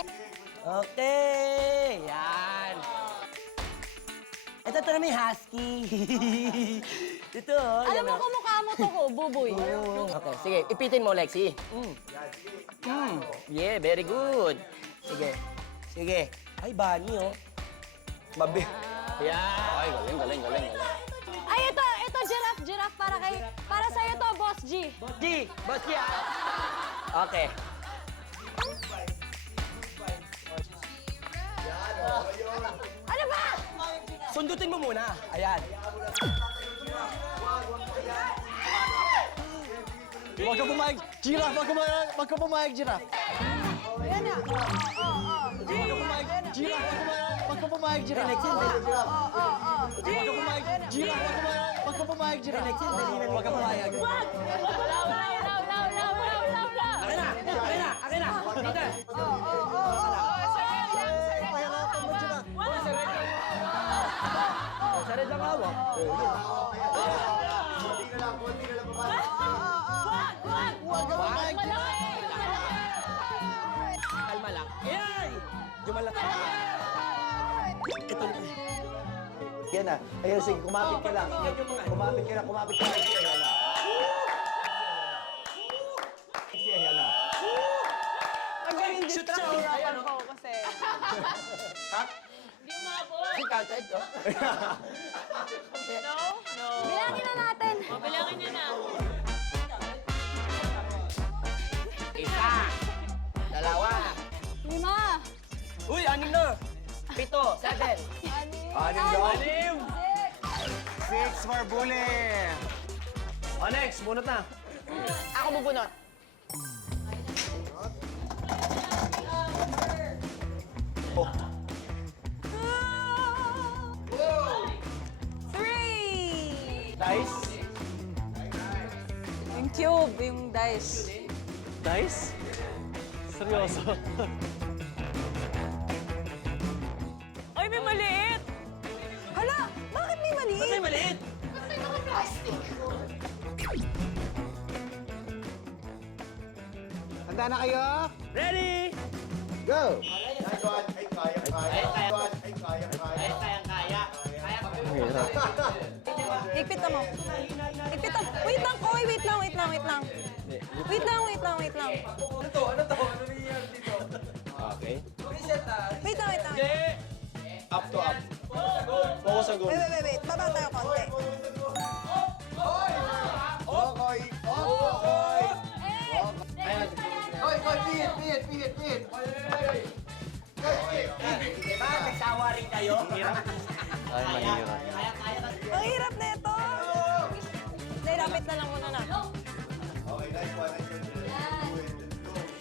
Okay! Yan! Ito naman yung husky. Ito, oh. Alam yan, mo, oh. kumukha mo to ko, buboy. Okay, sige. Ipitin mo, Lexi. Yeah, very good. Sige. Sige. Ay, Bunny, oh. Babi. Yan. Ay, galing. Ay, ito, giraffe para sa'yo to, Boss G. G! Boss G, ah. Okay. Ano ba? Sundutin mo muna. Ayan. Huwag ka pumayag, giraffe! Huwag ka pumayag, giraffe! Yan na. Huwag ka pumayag, giraffe! Huwag ka pumayag, giraffe! Lexi, Huwag ka pumayag, giraffe! Huwag ka pumayag, giraffe! Huwag ka pumayag. Akin na! Dito! Sarid lang hawak. Kalma lang. Ay! Jumalaki. Ito. Yan na. Ayun, sige, kumapit ka lang. Kumapit ka lang. Ayan na. Sige, ayan na. Ang galing shoot siya. Ayan, oh. Kasi... Di umabot. Si Kaltag, oh. No? No. Bilangin na natin. O, bilangin niyo na. Isa. Dalawa. 5. Uy, 6 na. 7, 7. Anim daw. 6 for bully. O, next, bunot na. Ako bubunot. Dice. Yung cube, yung dice. Dice? Seryoso. Ay, may maliit. Hala, bakit may maliit? Ba't may maliit? Handa na kayo? Ready? Go! Higpit na mo. Higpit na. Wait lang, Koy. Wait lang. Wait lang. Ano to? Ano nangyayari dito? Okay. Wait lang. Up to up. Focus sa goal. Wait. Baba tayo konti. Diba? Nagsawa rin kayo? Ay, mahirap. Ang hirap na ito. Hindi, rapid na lang muna na.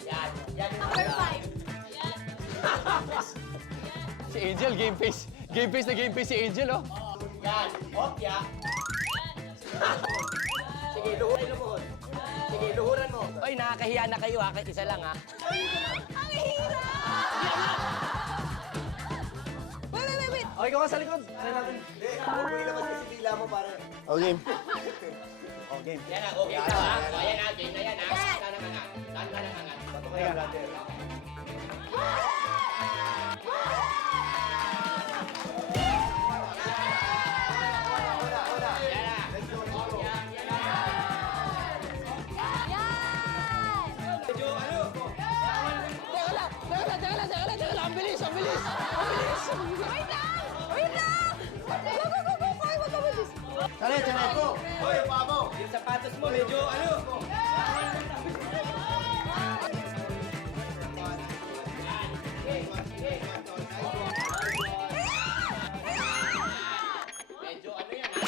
Yan. Yan. Number 5. Si Angel, game face si Angel, oh. Yan. Hopya. Sige, luhuran. Sige, luhuran mo. Oy, nakakahiya na kayo ha. Kahit isa lang ha. Ang hirap! Wait. Okay, ikaw ka sa likod. Try natin. Huwag ilabas kasi dila mo para. Okay. Yan ha. Okay ka ha. Ayan ha. Game na yan ha. Saan ang angat? Saan ka ng angat? Kaya natin. Teka lang. Ang bilis. Wait lang! Go, Koy. Wag ka bilis. Tara. Hoy, pamo! Yung sapatos mo medyo ano? Medyo ano yan ha?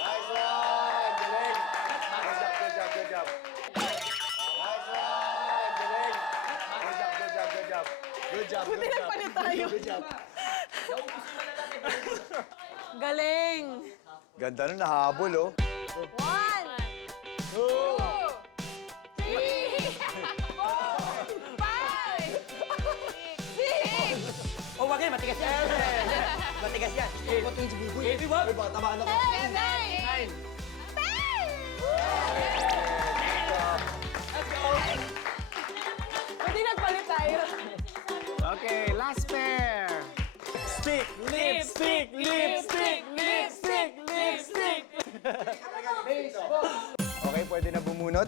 Nice one! Galing! Good job. Nice one! Galing! Good job. Buti nagpalit tayo. Good job. Galing. Ganda na nahabol, oh. 1, 2, 3, 4, 5. matigas yan. Matigas yan. Ba't yung si Buboy? Diba? Diba, tamaan ako. 9. Hindi nagpalit tayo. Okay, last pair. Stick, lipstick, lipstick, lipstick, lipstick. Okay, pwede na bumunot.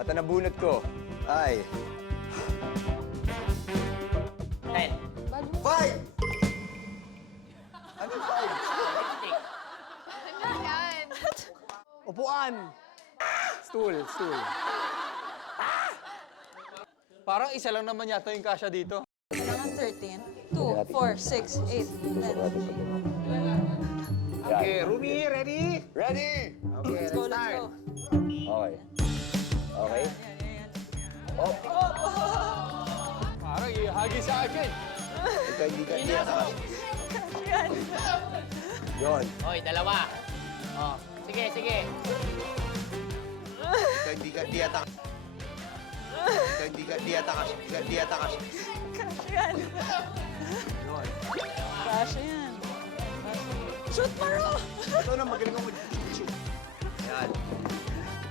At ang nabunot ko ay 10. 5! Ano 5? Ano yan? Upuan! Stool. Parang isa lang naman yata yung kasya dito. Kailangan 13. 2, 4, 6, 8, 10. Okay, Rumi, ready? ready! Okay, let's Let's start. go. Okay. Okay. Parang ihagi sa akin. Ito hindi ka tiyatakas. Yun. Hoy, dalawa. Oh, sige, sige. Ito hindi ka tiyatakas. Ito hindi ka tiyatakas. Hindi ka tiyatakas. Kasha yan. Shoot, Maro! Ito na, magaling ako mag-shoot. Yan.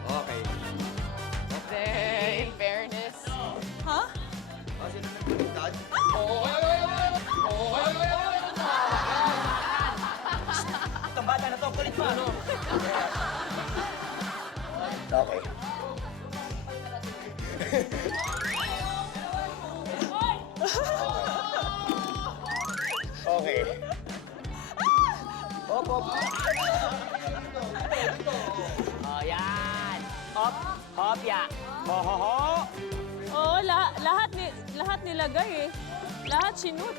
Okay. In fairness. Ha? Kasi na nagbaligtad. Itong bata na to, kulit pa, no? Okay. Okay. Oh, yan. Hop, hop, ya. Ho, ho, ho. Oo, lahat nilagay eh. Lahat sinut.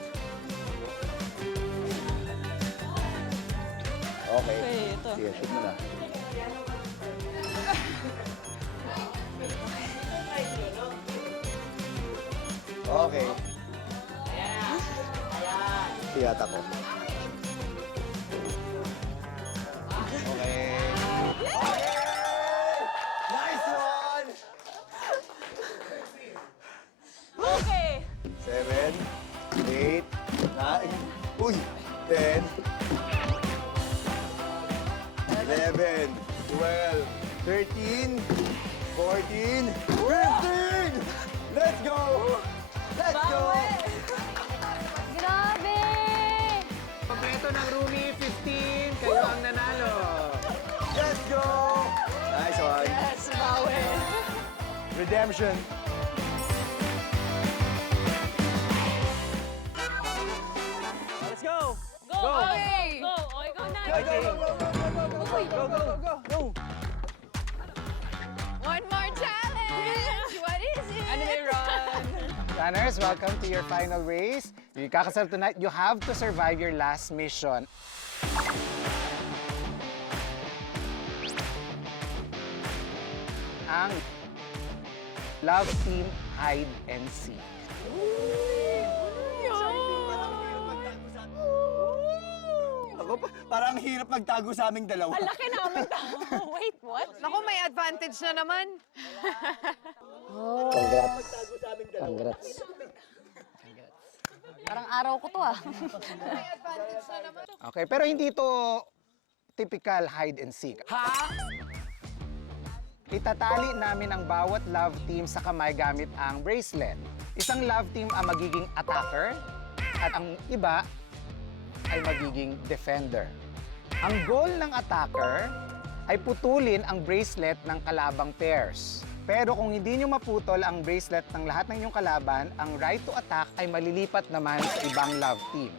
Okay. Okay, ito. Sige, shoot mo na. Okay. Tiyata ko. Okay. Nice one! Okay. 7, 8, 9, uy, 10, 11, 12, 13, 14, 15! Let's go! Let's go! Grabe! Kompleto ng Rumi, 15. Kayo ang nanalo. Let's go! Nice one. Yes, bawi. Redemption. Let's go. Go, okay. Go. O, ikaw na. Go. One more challenge! What is it? Ano may run? Runners, welcome to your final race. Yung kakasal tonight, you have to survive your last mission. Ang Love Team Hide and Seek. Ako, parang hirap magtago sa aming dalawa. Laki namin Wait, what? Naku, may advantage na naman. Parang araw ko to ah. Okay, pero hindi ito typical hide and seek. Ha? Itatali namin ang bawat love team sa kamay gamit ang bracelet. Isang love team ang magiging attacker at ang iba ay magiging defender. Ang goal ng attacker ay putulin ang bracelet ng kalabang pairs. Pero kung hindi nyo maputol ang bracelet ng lahat ng inyong kalaban, ang right to attack ay malilipat naman sa ibang love team.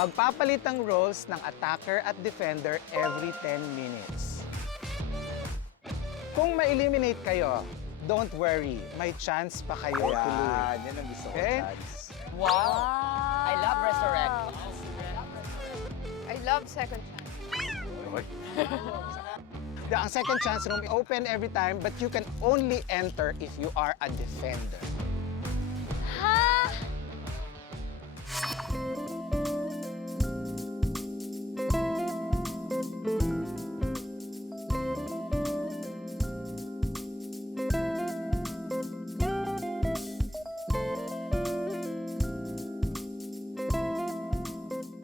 Magpapalit ang roles ng attacker at defender every 10 minutes. Kung ma-eliminate kayo, don't worry, may chance pa kayo tuloy. Yan, yan ang gusto ko. Okay? Chance. Wow. I love resurrect. I love second chance. Ang second chance room open every time, but you can only enter if you are a defender. Ha?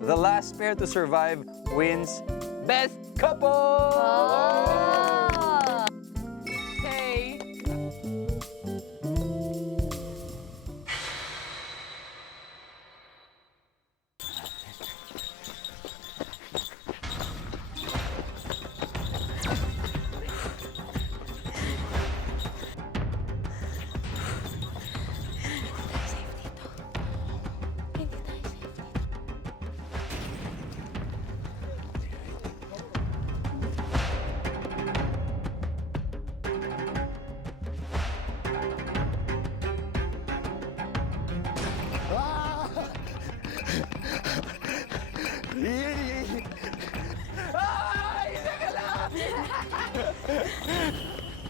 The last pair to survive wins Best Couple! Okay.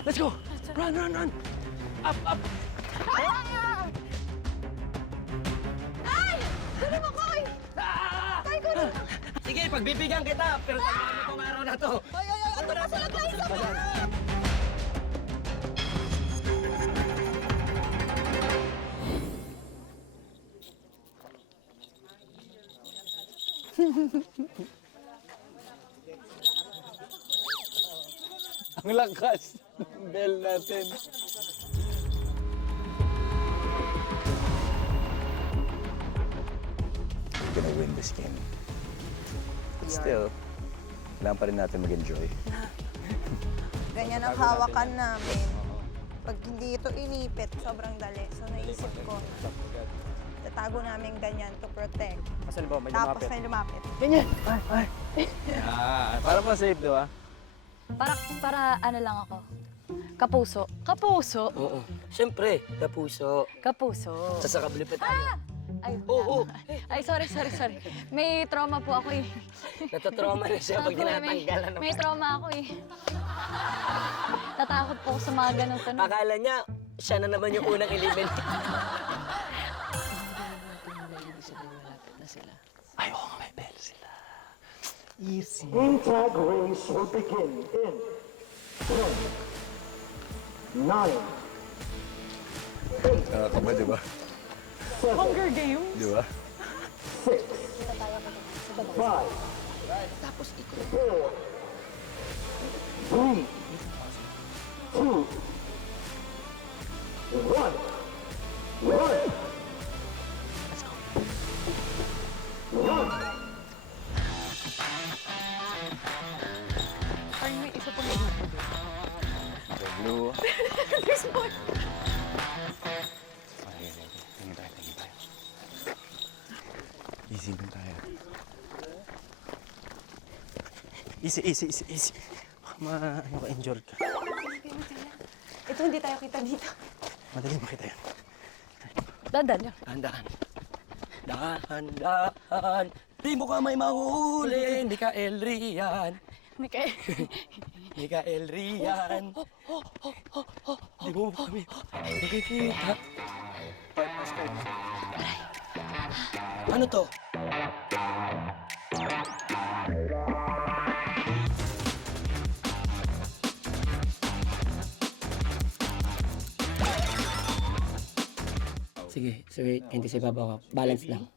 Let's go! Run, run, run! Up, up! Sige, pagbibigyan kita, pero tandaan mo itong araw na to. Ang lakas ng bell natin. We're gonna win this game. But still, kailangan pa rin natin mag-enjoy. Ganyan ang hawakan namin. Pag hindi ito inipit, sobrang dali. So naisip ko, tatago namin ganyan to protect. Tapos may lumapit. Para pa safe, di ba? Para ano lang ako. Kapuso. Kapuso? Oo. Siyempre, kapuso. Kapuso. Sasakabli pa tayo. Ay, Oo. Ay, sorry. May trauma po ako eh. Natatrauma na siya pag Opo, tinatanggalan ng... may trauma ako eh. Natakot po ako sa mga ganong tanong. Akala niya, siya na naman yung unang eliminate. Ay, oo nga, may bell sila. Tag race will begin in 10, 9, Nakakaba, di ba? Hunger Games? Di ba? 6, 5, 4, 3, 2, 1, run! Run! Parang may isa pang Blue. There's more. Tingin tayo. Easy lang tayo. Easy. Baka ma-injure ka. Ito, hindi tayo kita dito. Madali makita yan. Dadan. Dahan. Di mo ka may mahuhuli, hindi ka Elrian. Okay. Mikael Rian. Di mo kami nakikita. Ano to? Sige, hindi sa ibabaw. Balance lang.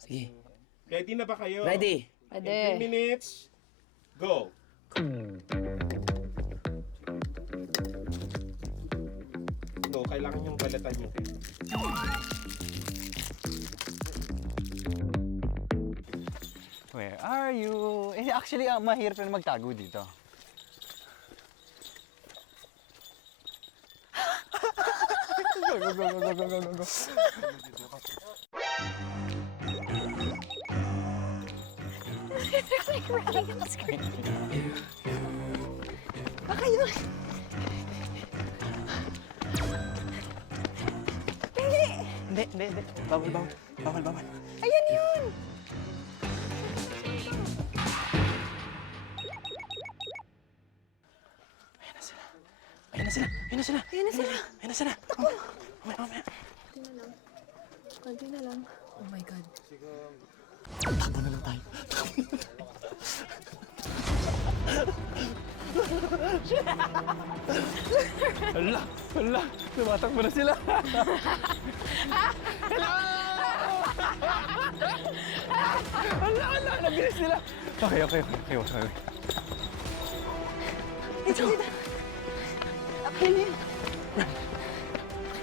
Sige. Ready na ba kayo? Ready? In 3 minutes, go! Go, kailangan yung balatan nyo. Where are you? Actually, mahirap rin magtago dito. Go. Baka yun. Hindi. Bawal. Ayan yun. Ayun na sila. Mamaya. Konti na lang. Oh my God. Takbo na lang tayo. Hala. Tumatakbo na sila. Hello! Kailangan na bilis nila. Okay.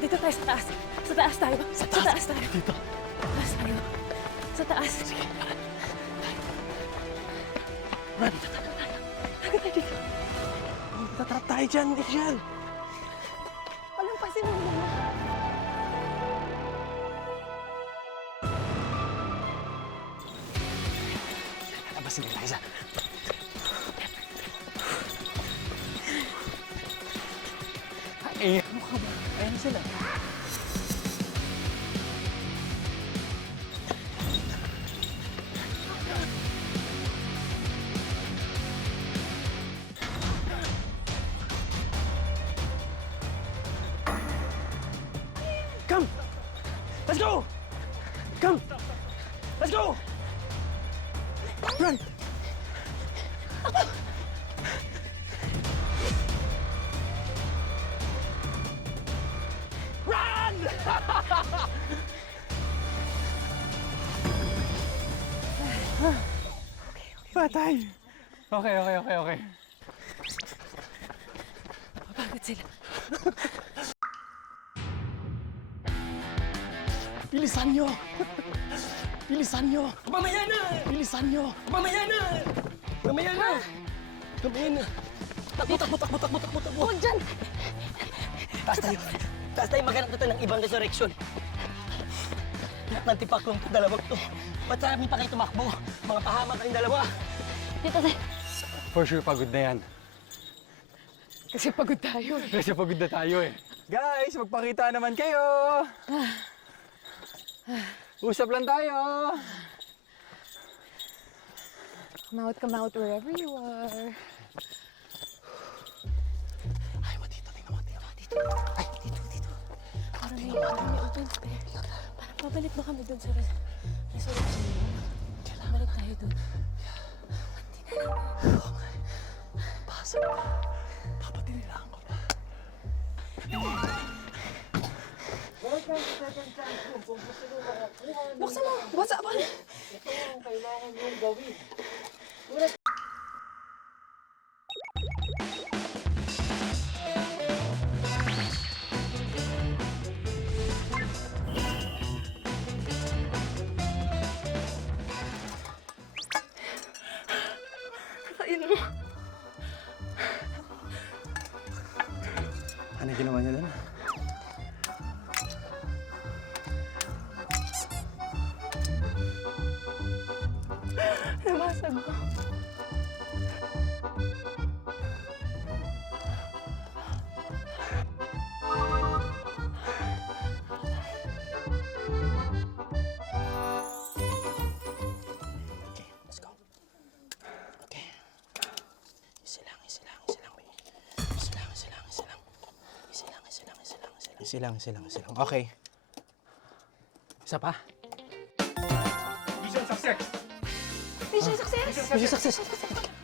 Dito tayo sa taas. Sa taas tayo. Sa taas tayo. Dito. Taas tayo. Sa taas. Sige. Run! Agad tayo dito. Tatrap tayo dyan, Michelle. Palampasin mo muna. Labas nila, Liza. Ano ka ba? Ayan sila. Come! Let's go! Come! Let's go! Run! Run! Patay. Okay. Pagod sila. Bilisan nyo! Bilisan nyo! Mamaya na! Bilisan nyo! Mamaya na! Mamaya na! Mamaya na! Takbo! Huwag dyan! Taas tayo maghanap na tayo ng ibang resurrection. Lahat ng tipaklong to, dalawag to. Ba't sa amin pa kayo tumakbo? Mga pahamak kayong dalawa. Dito tayo. For sure, pagod na yan. Kasi pagod tayo eh. Kasi pagod na tayo eh. Guys, magpakita naman kayo! Usap lang tayo! Come out wherever you are. Ay, mo dito, tingnan mo, dito. Ay, dito. Parang may open space. Parang pabalik ba kami dun sa resurrection mo? Balik tayo dun. Pasok. Papatinilaan ko na. Buksan mo! Basa pa! Kain mo. Ano ginawa niya doon? Nabasag ko. Let's go. Okay. Isa lang. Okay. Isa pa? Mission success. Mission success! Mission success!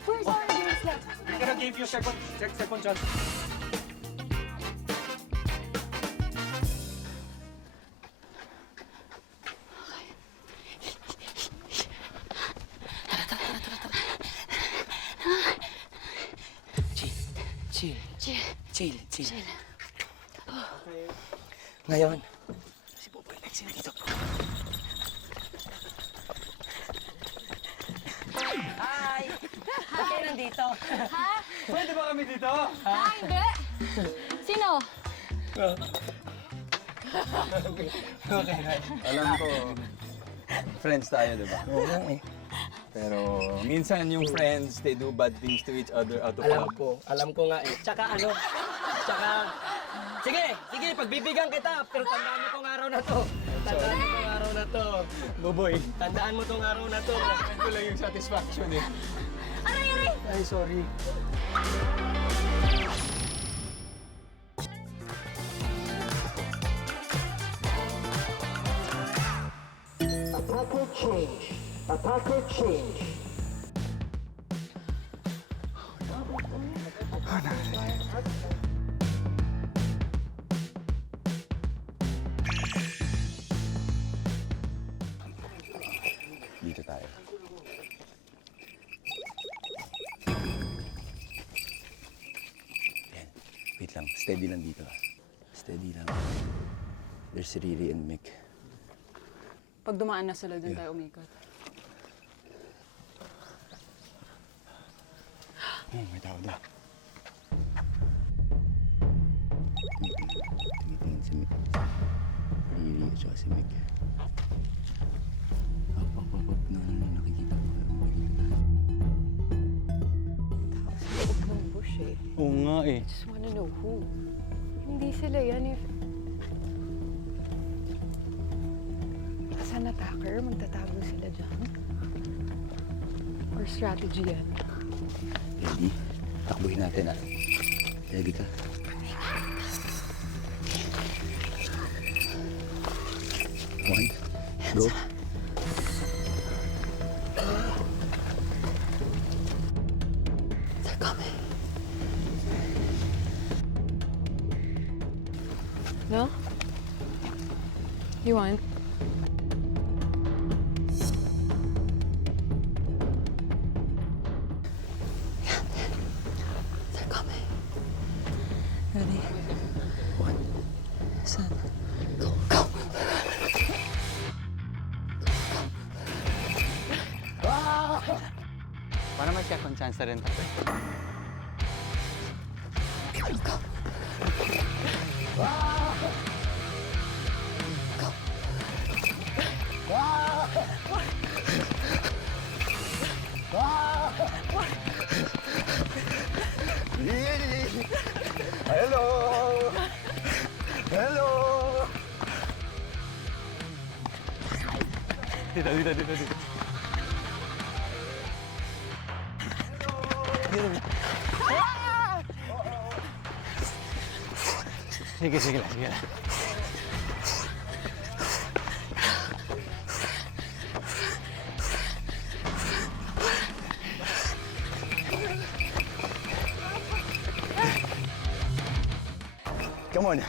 Where's our drinks left? We're gonna give you second chance. Chill. Ngayon, si Boboy Lexi na dito. Hi! Ba't kayo nandito? Pwede ba kami dito? Hindi! Sino? Okay. Alam ko, friends tayo, di ba? Oo nga eh. Pero minsan yung friends, they do bad things to each other out of love. Alam ko nga eh. Tsaka, sige, pagbibigyan kita, pero tandaan mo tong araw na to. Boboy, Tandaan mo tong araw na to. ito lang yung satisfaction eh. Ay, sorry. Attacker change. Dito tayo. lang. Steady lang dito. Steady lang. There's Riri and Mick. Pag dumaan na sila, doon tayo umikot. Oh, may tao doon. Tumitingin si Mick. Riri at saka si Mick. Up. No, nakikita ko. Makikita tayo. Sa loob ng bush eh. Oo nga eh. Just wanna know who. Hindi sila yan if... As an attacker, magtatago sila dyan. Or strategy yan. Ready? Takbuhin natin ah. Ready ka? One, go. They're coming. No? You want? They're coming. Ready? One. Set. Go. Para may second chance na rin tayo. Hello! Hello! Dito. Sige lang. Come on.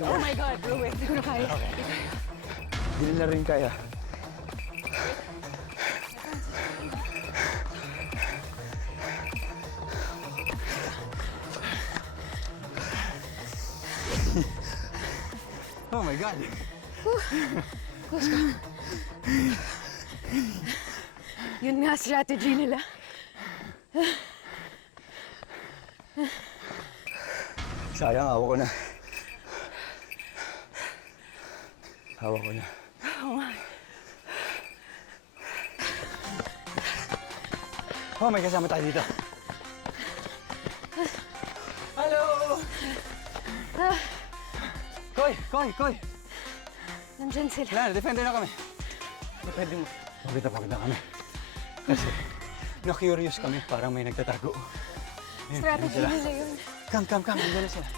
Oh my God, Louie. Hindi ko na kaya. Hindi na rin kaya. Oh my God. Yun nga strategy nila. Sayang, hawak ko na. Hawak ko na. Oh, may kasama tayo dito. Hello! Koy! Nandyan sila. Wala na, defender na kami. Pwede mo. Pagod na kami. Kasi, na-curious kami, parang may nagtatago. Ayun, Strategy ayun sila. nila yun. Come. Nandiyan na sila.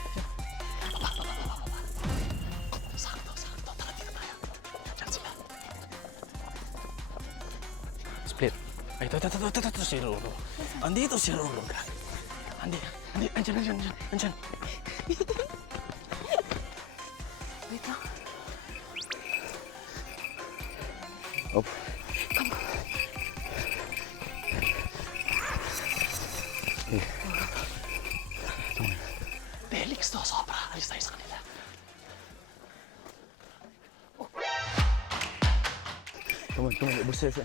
Split. Ay, ito, si Roro. Andito si Roro. Andyan. Wait lang. Op. Felix to, sobra. Alis tayo sa kanila. Come on, ubos sila.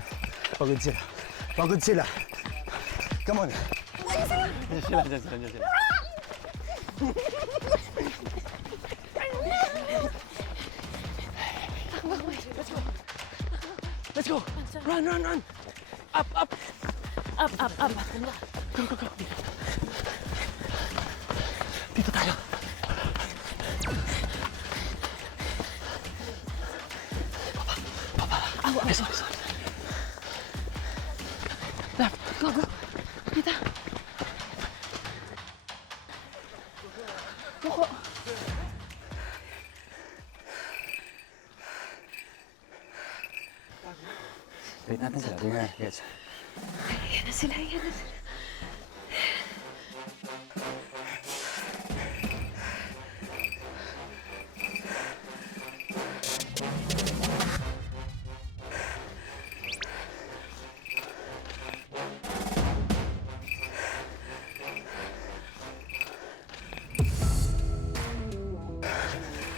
Pagod sila. Come on. Diyan sila. Let's go. Run. Up. Up. Go. Dito tayo. Baba. This one. Left. Go. Dito. Buko. Wait natin sila. Yes. Yan na sila, yan na sila.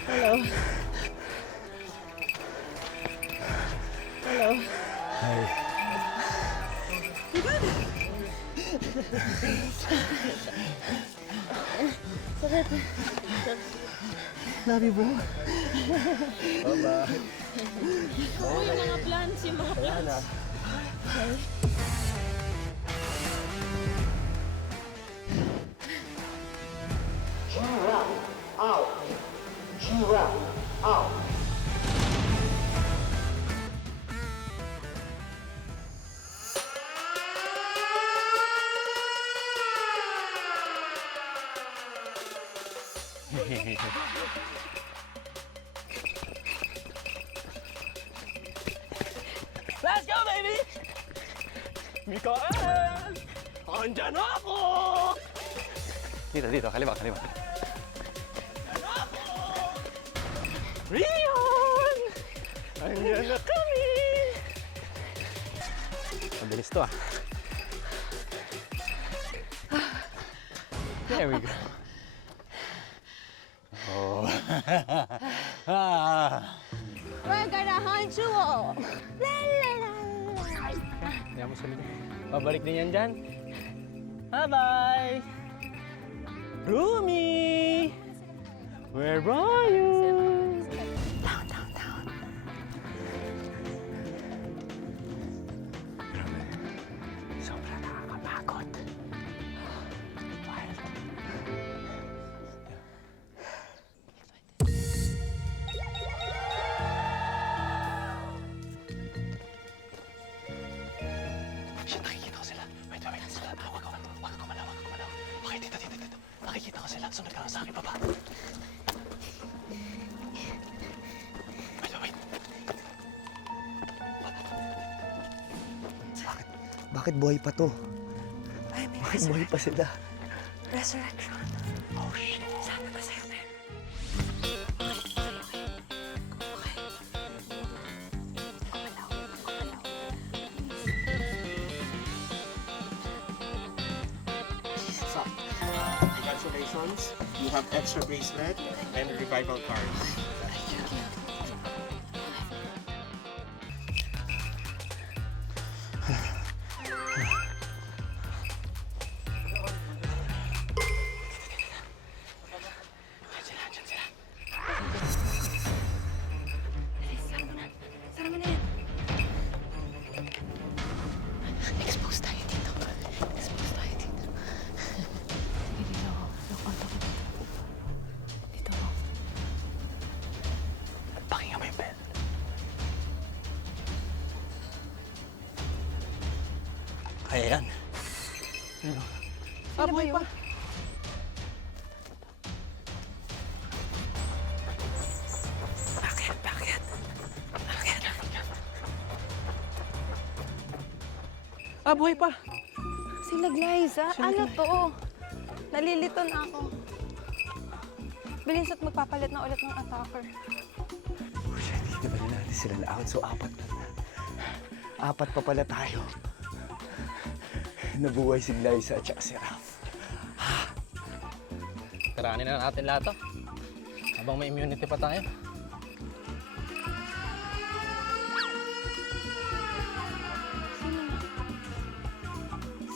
Hello. Hello. Love you, bro. Oo, yung mga plants, yung mga plants. Let's go, baby! Mikael! Andyan ako! Dito, kaliwa. Rion! Andyan na kami! Mabilis to ah. There we go. Oh. We're gonna hunt you all. Kaya mo salita. Babalik din yan dyan. Bye-bye! Rumi! Where are you? Sobrang nakakapagod. Shit, nakikita ko sila. Wait. Wag ka kumalaw. Okay, dito. Nakikita ko sila. Sunod ka lang sa akin, baba. Wait. Bakit buhay pa to? Ay, may Bakit buhay pa sila? resurrection. Oh, shit. Sabi ko sa'yo, Ben. Congratulations. You have extra bracelet and revival card. Sara mo na yan. Expose tayo dito. Dito. Pakinggan mo yung bell. Kaya yan. Buhay pa. Bakit? Buhay pa! Sila Glyza, ano to? Nalilito na ako. Bilis at magpapalit na ulit ng attacker. Oh shit, hindi pa rin natin sila na-out. So, apat na. Apat pa pala tayo. Nabuhay si Glyza at saka si Raph. Tiranin na natin lahat to. Habang may immunity pa tayo.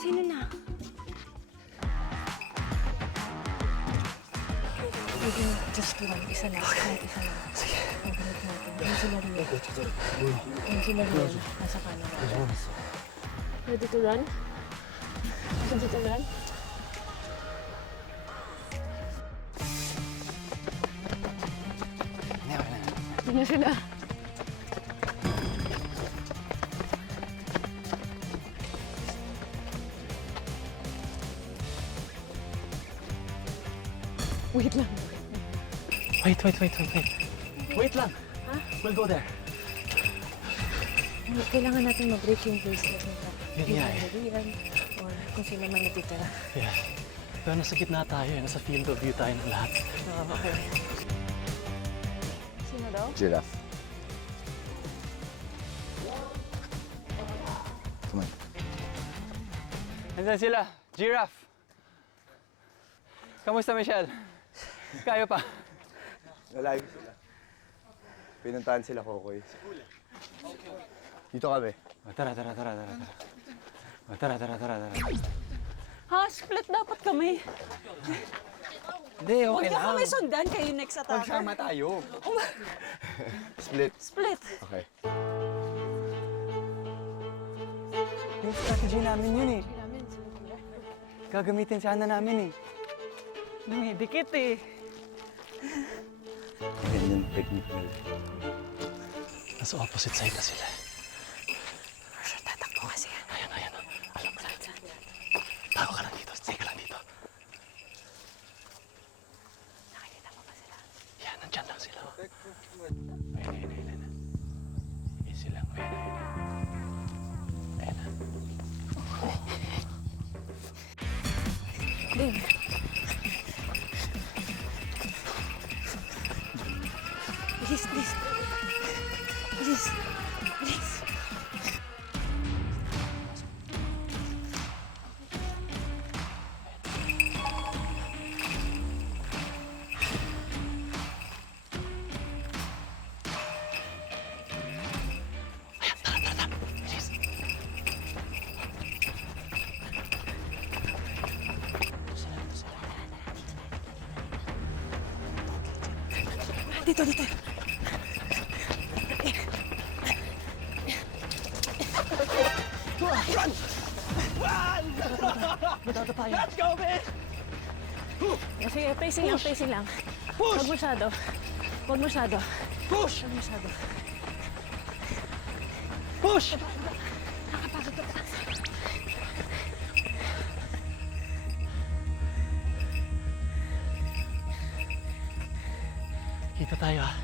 Sino na? Just one, isa lang. Sige. Yan sila Rio. Nasa kanan. Ready to run? Ready to run? Yan na sila. Wait lang. Wait. Wait lang. We'll go there. Kailangan natin mag-break yung bracelet nila. Yun nga eh. Or kung sino man natitira. Yeah. Pero nasa gitna tayo eh. Nasa field of view tayo ng lahat. Okay. Sino daw? Giraffe. Come on. Nandiyan sila, giraffe. Kamusta, Michelle? Kayo pa? Nalayo sila. Pinuntahan sila, Kokoy. Dito kami. Tara. Tara. Ha? Split dapat kami. Hindi, Huwag okay niyo lang. kami sundan kayo next attacker. Magsama tayo. Split. Split. Okay. Yung strategy namin yun eh. Gagamitin sana namin eh. Dikit eh. Yan yung technique nila. Nasa opposite side na sila. Sure, tatakbo kasi yan. Ayan. Alam mo na. Tago ka lang dito. Stay ka lang dito. Nakikita mo ba sila? Yan, nandyan lang sila. Ayan. Easy lang. Ayan na. Ding. Please. Dito. Let's go, man! Sige, pacing lang. Huwag masyado. Push! Huwag masyado. Push! Kita tayo ah.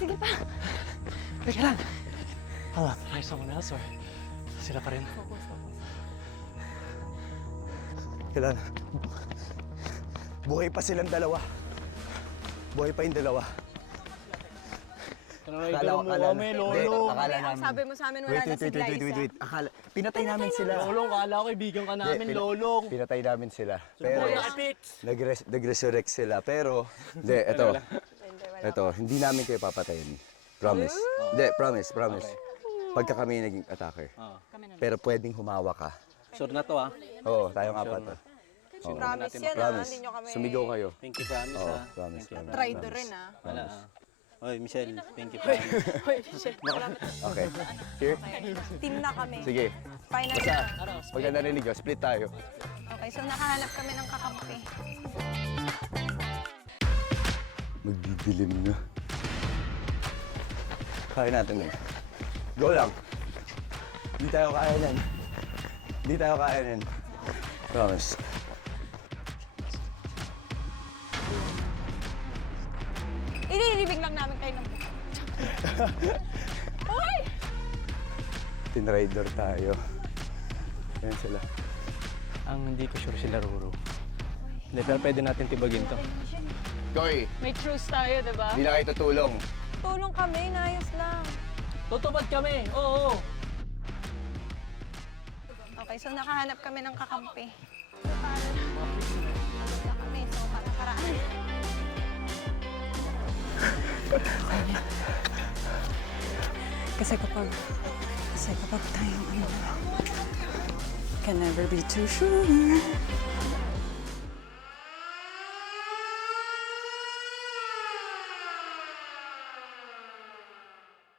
Sige pa. Teka lang. Hala, try someone else or sila pa rin? Kailan? Buhay pa silang dalawa. Buhay pa yung dalawa. Akala namin. Sabi mo sa amin wala na si Glyza. Wait. Pinatay namin sila. Lolong, kala ko kaibigan ka namin, Lolong. Pinatay namin sila. Pero Epic! nag-resurrect sila. Pero, eto, hindi namin kayo papatayin. Promise. Hindi, promise. Pagka kami naging attacker. Pero pwedeng humawa ka. Sure na to, ah. Oo, tayong apat. Promise yan, Promise. Hindi nyo kami... Sumigaw kayo. Thank you, promise, Oo, ah. promise. Traitor rin, Wala, ah. Oy, Michelle, thank you, promise. Okay. Here? Team na kami. Sige. Final Basta, na. pagka narinig ko, split tayo. Okay, so nakahanap kami ng kakampi. Magdidilim na. Kaya natin na. Go lang. Hindi tayo kaya nun. Promise. Inilibig lang namin kayo ng Uy! Tinrider tayo. Ayan sila. Ang hindi ko sure sila Ruru. Hindi, pero pwede natin tibagin to. Koy, May truce tayo, diba? hindi na kayo tutulong. Tulong kami, inayos lang. Tutupad kami, oo. Okay, so nakahanap kami ng kakampi. So, paano na kami? So, paano paraan? Kasi kapag tayong can never be too sure.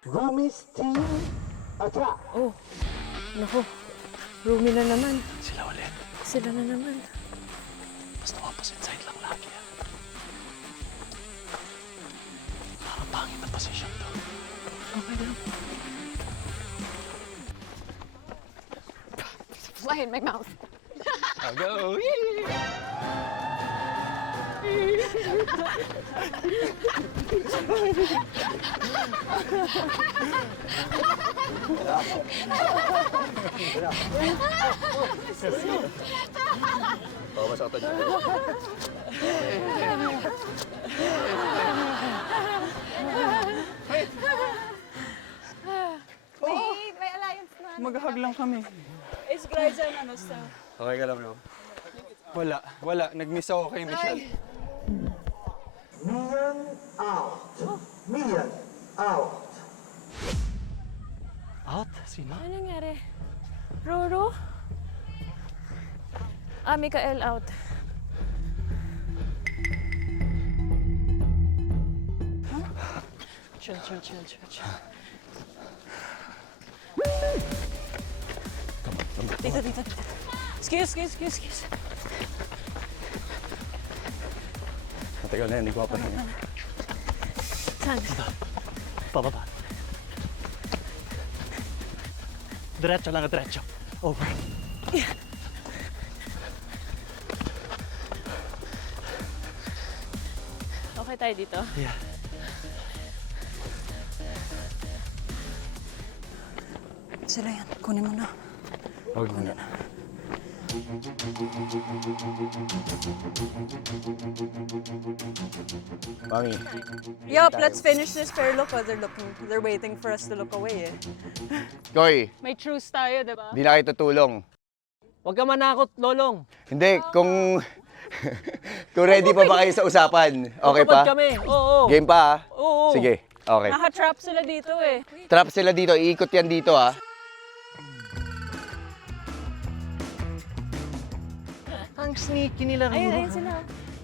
Rumi's team, attack! Oh, naku. Rumi na naman. Sila ulit. Na naman. Basta opposite side lang lagi ah. Parang pangit na position to. Okay lang. Fly in my mouth. I'll go. Oh, masaktan dyan. May alliance na. Mag-hug lang kami. Is Gryza and ano sa? Okay ka lang, bro? Wala. Nag-miss ako kay Michelle. Mian out. Mian out. Out? Sino? Ano nangyari? Roro? Ah, Mikael out. Chill. Dito. Excuse. Matagal na yan, hindi ko pa rin. Saan? Pababa. Diretso lang, diretso. Over. Okay tayo dito? Yeah. Sila yan. Kunin mo na. Huwag mo na. Mami, Yup, let's finish this fair look while they're looking. They're waiting for us to look away eh. Koy, May truce tayo, di ba? di na kayo tutulong. Huwag ka manakot, Lolong. Hindi, kung... kung ready pa ba kayo sa usapan? Okay Tutupad pa? kami. Oo. Game pa, ha? Oo. Sige, okay. Naka-trap sila dito eh. Trap sila dito, iikot yan dito, ha? Ang sneaky nila, Roro. Ayun sila.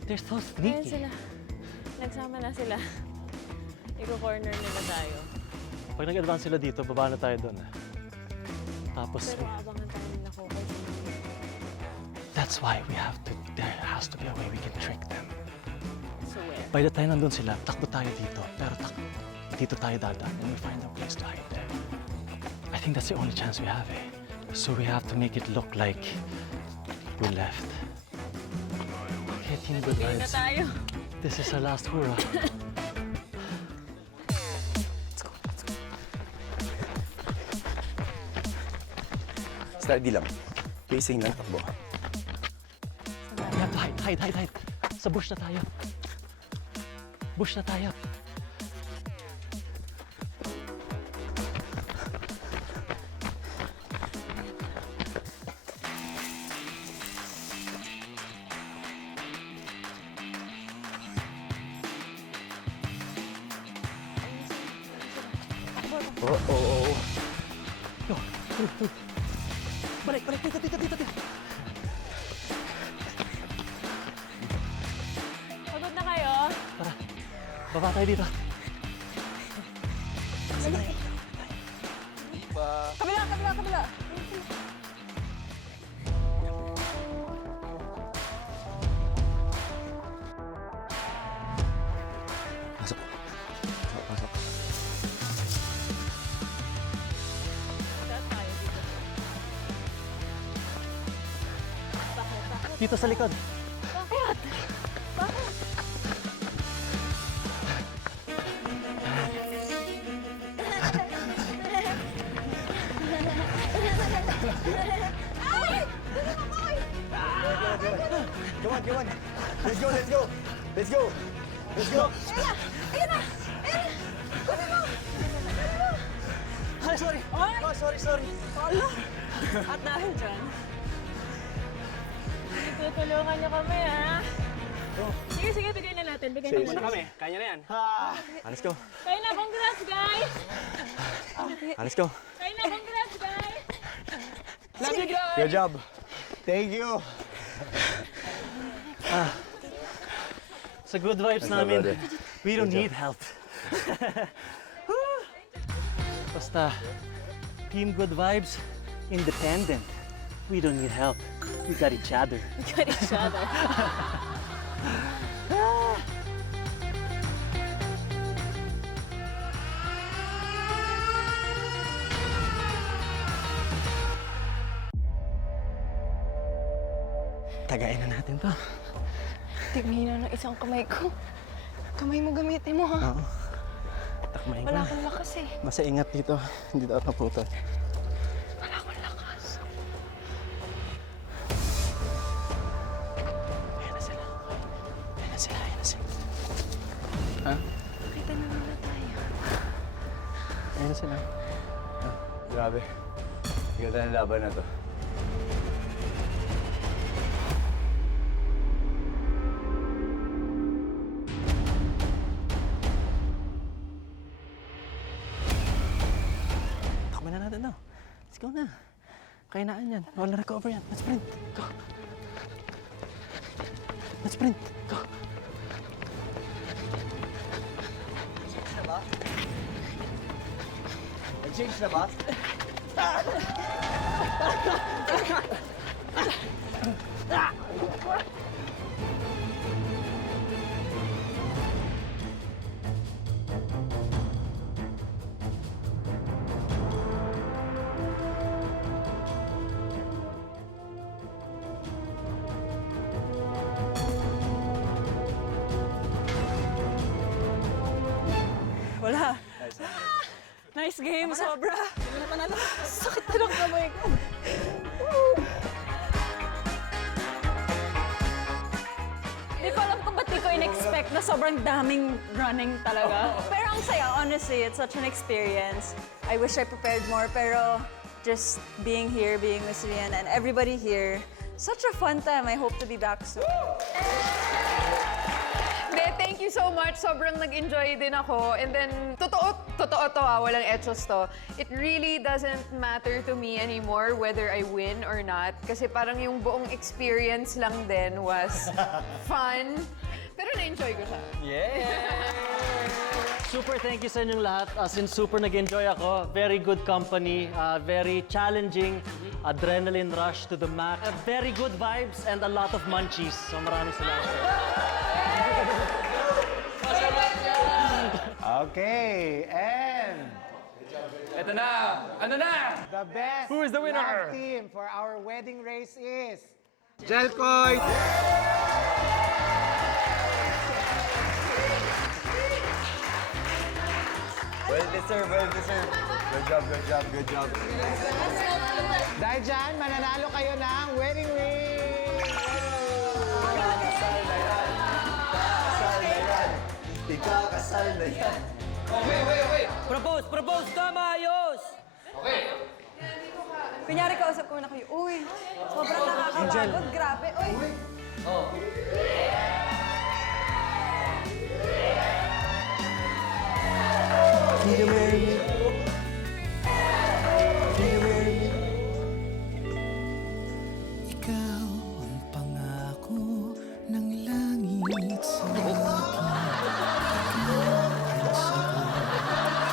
They're so Ayun sneaky. sila. Nagsama na sila. Iko-corner nila tayo. Pag nag-advance sila dito, baba na tayo doon. Tapos, Pero abangan tayo nila ko. that's why there has to be a way we can trick them. So where? By the time nandun sila, takbo tayo dito. Pero dito tayo dadaan and we find a place to hide there. I think that's the only chance we have eh. So we have to make it look like we left. Okay, team good Game na vibes. tayo. This is our last hurrah. Steady lang. Pacing lang, takbo. We have to hide. Sa bush na tayo. Bush na tayo. Oo. Balik, dito. Pagod na kayo? Tara, baba tayo dito. Kabila. Pasok. Dito sa likod. Come on. Let's go. Sorry. At dahil dyan, tutulungan niyo kami ha. Sige, bigay na natin. Bigay na muna. kami. Kanya na yan. Let's go. Kayo na, congrats guys! Let's go. Kayo na, congrats guys! Love you guys! Good job. Thank you. Sa good vibes namin, we don't need help. Basta, team good vibes, independent. We don't need help. We got each other. Got each other. Tagayin na natin to. Tingnan ng isang kamay ko. Kamay mo gamitin mo, ha? Oo. Takmahin ko Wala na. akong lakas eh. Basta ingat dito. Hindi dapat naputol. Wala akong lakas. Ayan na sila. Ayan na sila. Ayan na sila. Ha? Nakita na nila tayo. Ayan na sila. Grabe. Ganda ng laban na to. Takbo na natin daw. Let's go na. Kainaan yan. Wala recover yan. Let's sprint. Go. Let's sprint. Go. Nag-change na ba? Wala. Nice game, sobra. Sakit na ng kamay ko. Di ko alam kung ba't di ko in-expect na sobrang daming running talaga. Pero ang saya, honestly, it's such an experience. I wish I prepared more, pero just being here, being with Rian and everybody here, such a fun time. I hope to be back soon. Hindi, thank you so much. Sobrang nag-enjoy din ako. And then, totoo to ha, walang etchos to. It really doesn't matter to me anymore whether I win or not. Kasi parang yung buong experience lang din was fun. Pero na-enjoy ko siya. Super thank you sa inyong lahat. As in, super nag-enjoy ako. Very good company. Very challenging. Adrenaline rush to the max. Very good vibes and a lot of munchies. So maraming salamat. Okay, and Ito na! Ano na? the best Who is the winner? love team for our wedding race is Jelkoy! Well deserved, well deserved. Good job, good job, good job. Dahil dyan, mananalo kayo ng wedding ring! Ikakasal na yan. Ikakasal na yan. Ikakasal na yan. Okay. Propose ka, maayos! Kunyari, kausap ko na kayo. Uy, sobrang nakakapagod. Grabe. Uy. Will you marry me? Will you marry me? Ikaw ang pangako ng langit sa akin. Ikaw ang sagot sa aking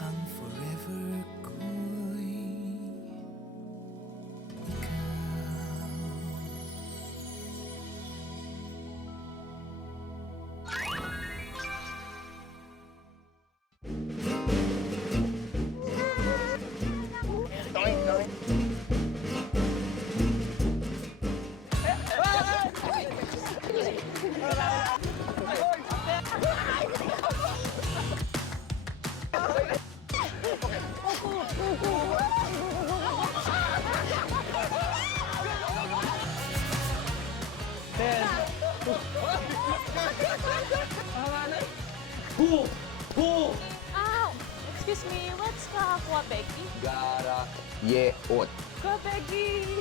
ang forever ko'y Ow! Excuse me, what's ka, Kwabegi? Gara, yeot. Kwabegi!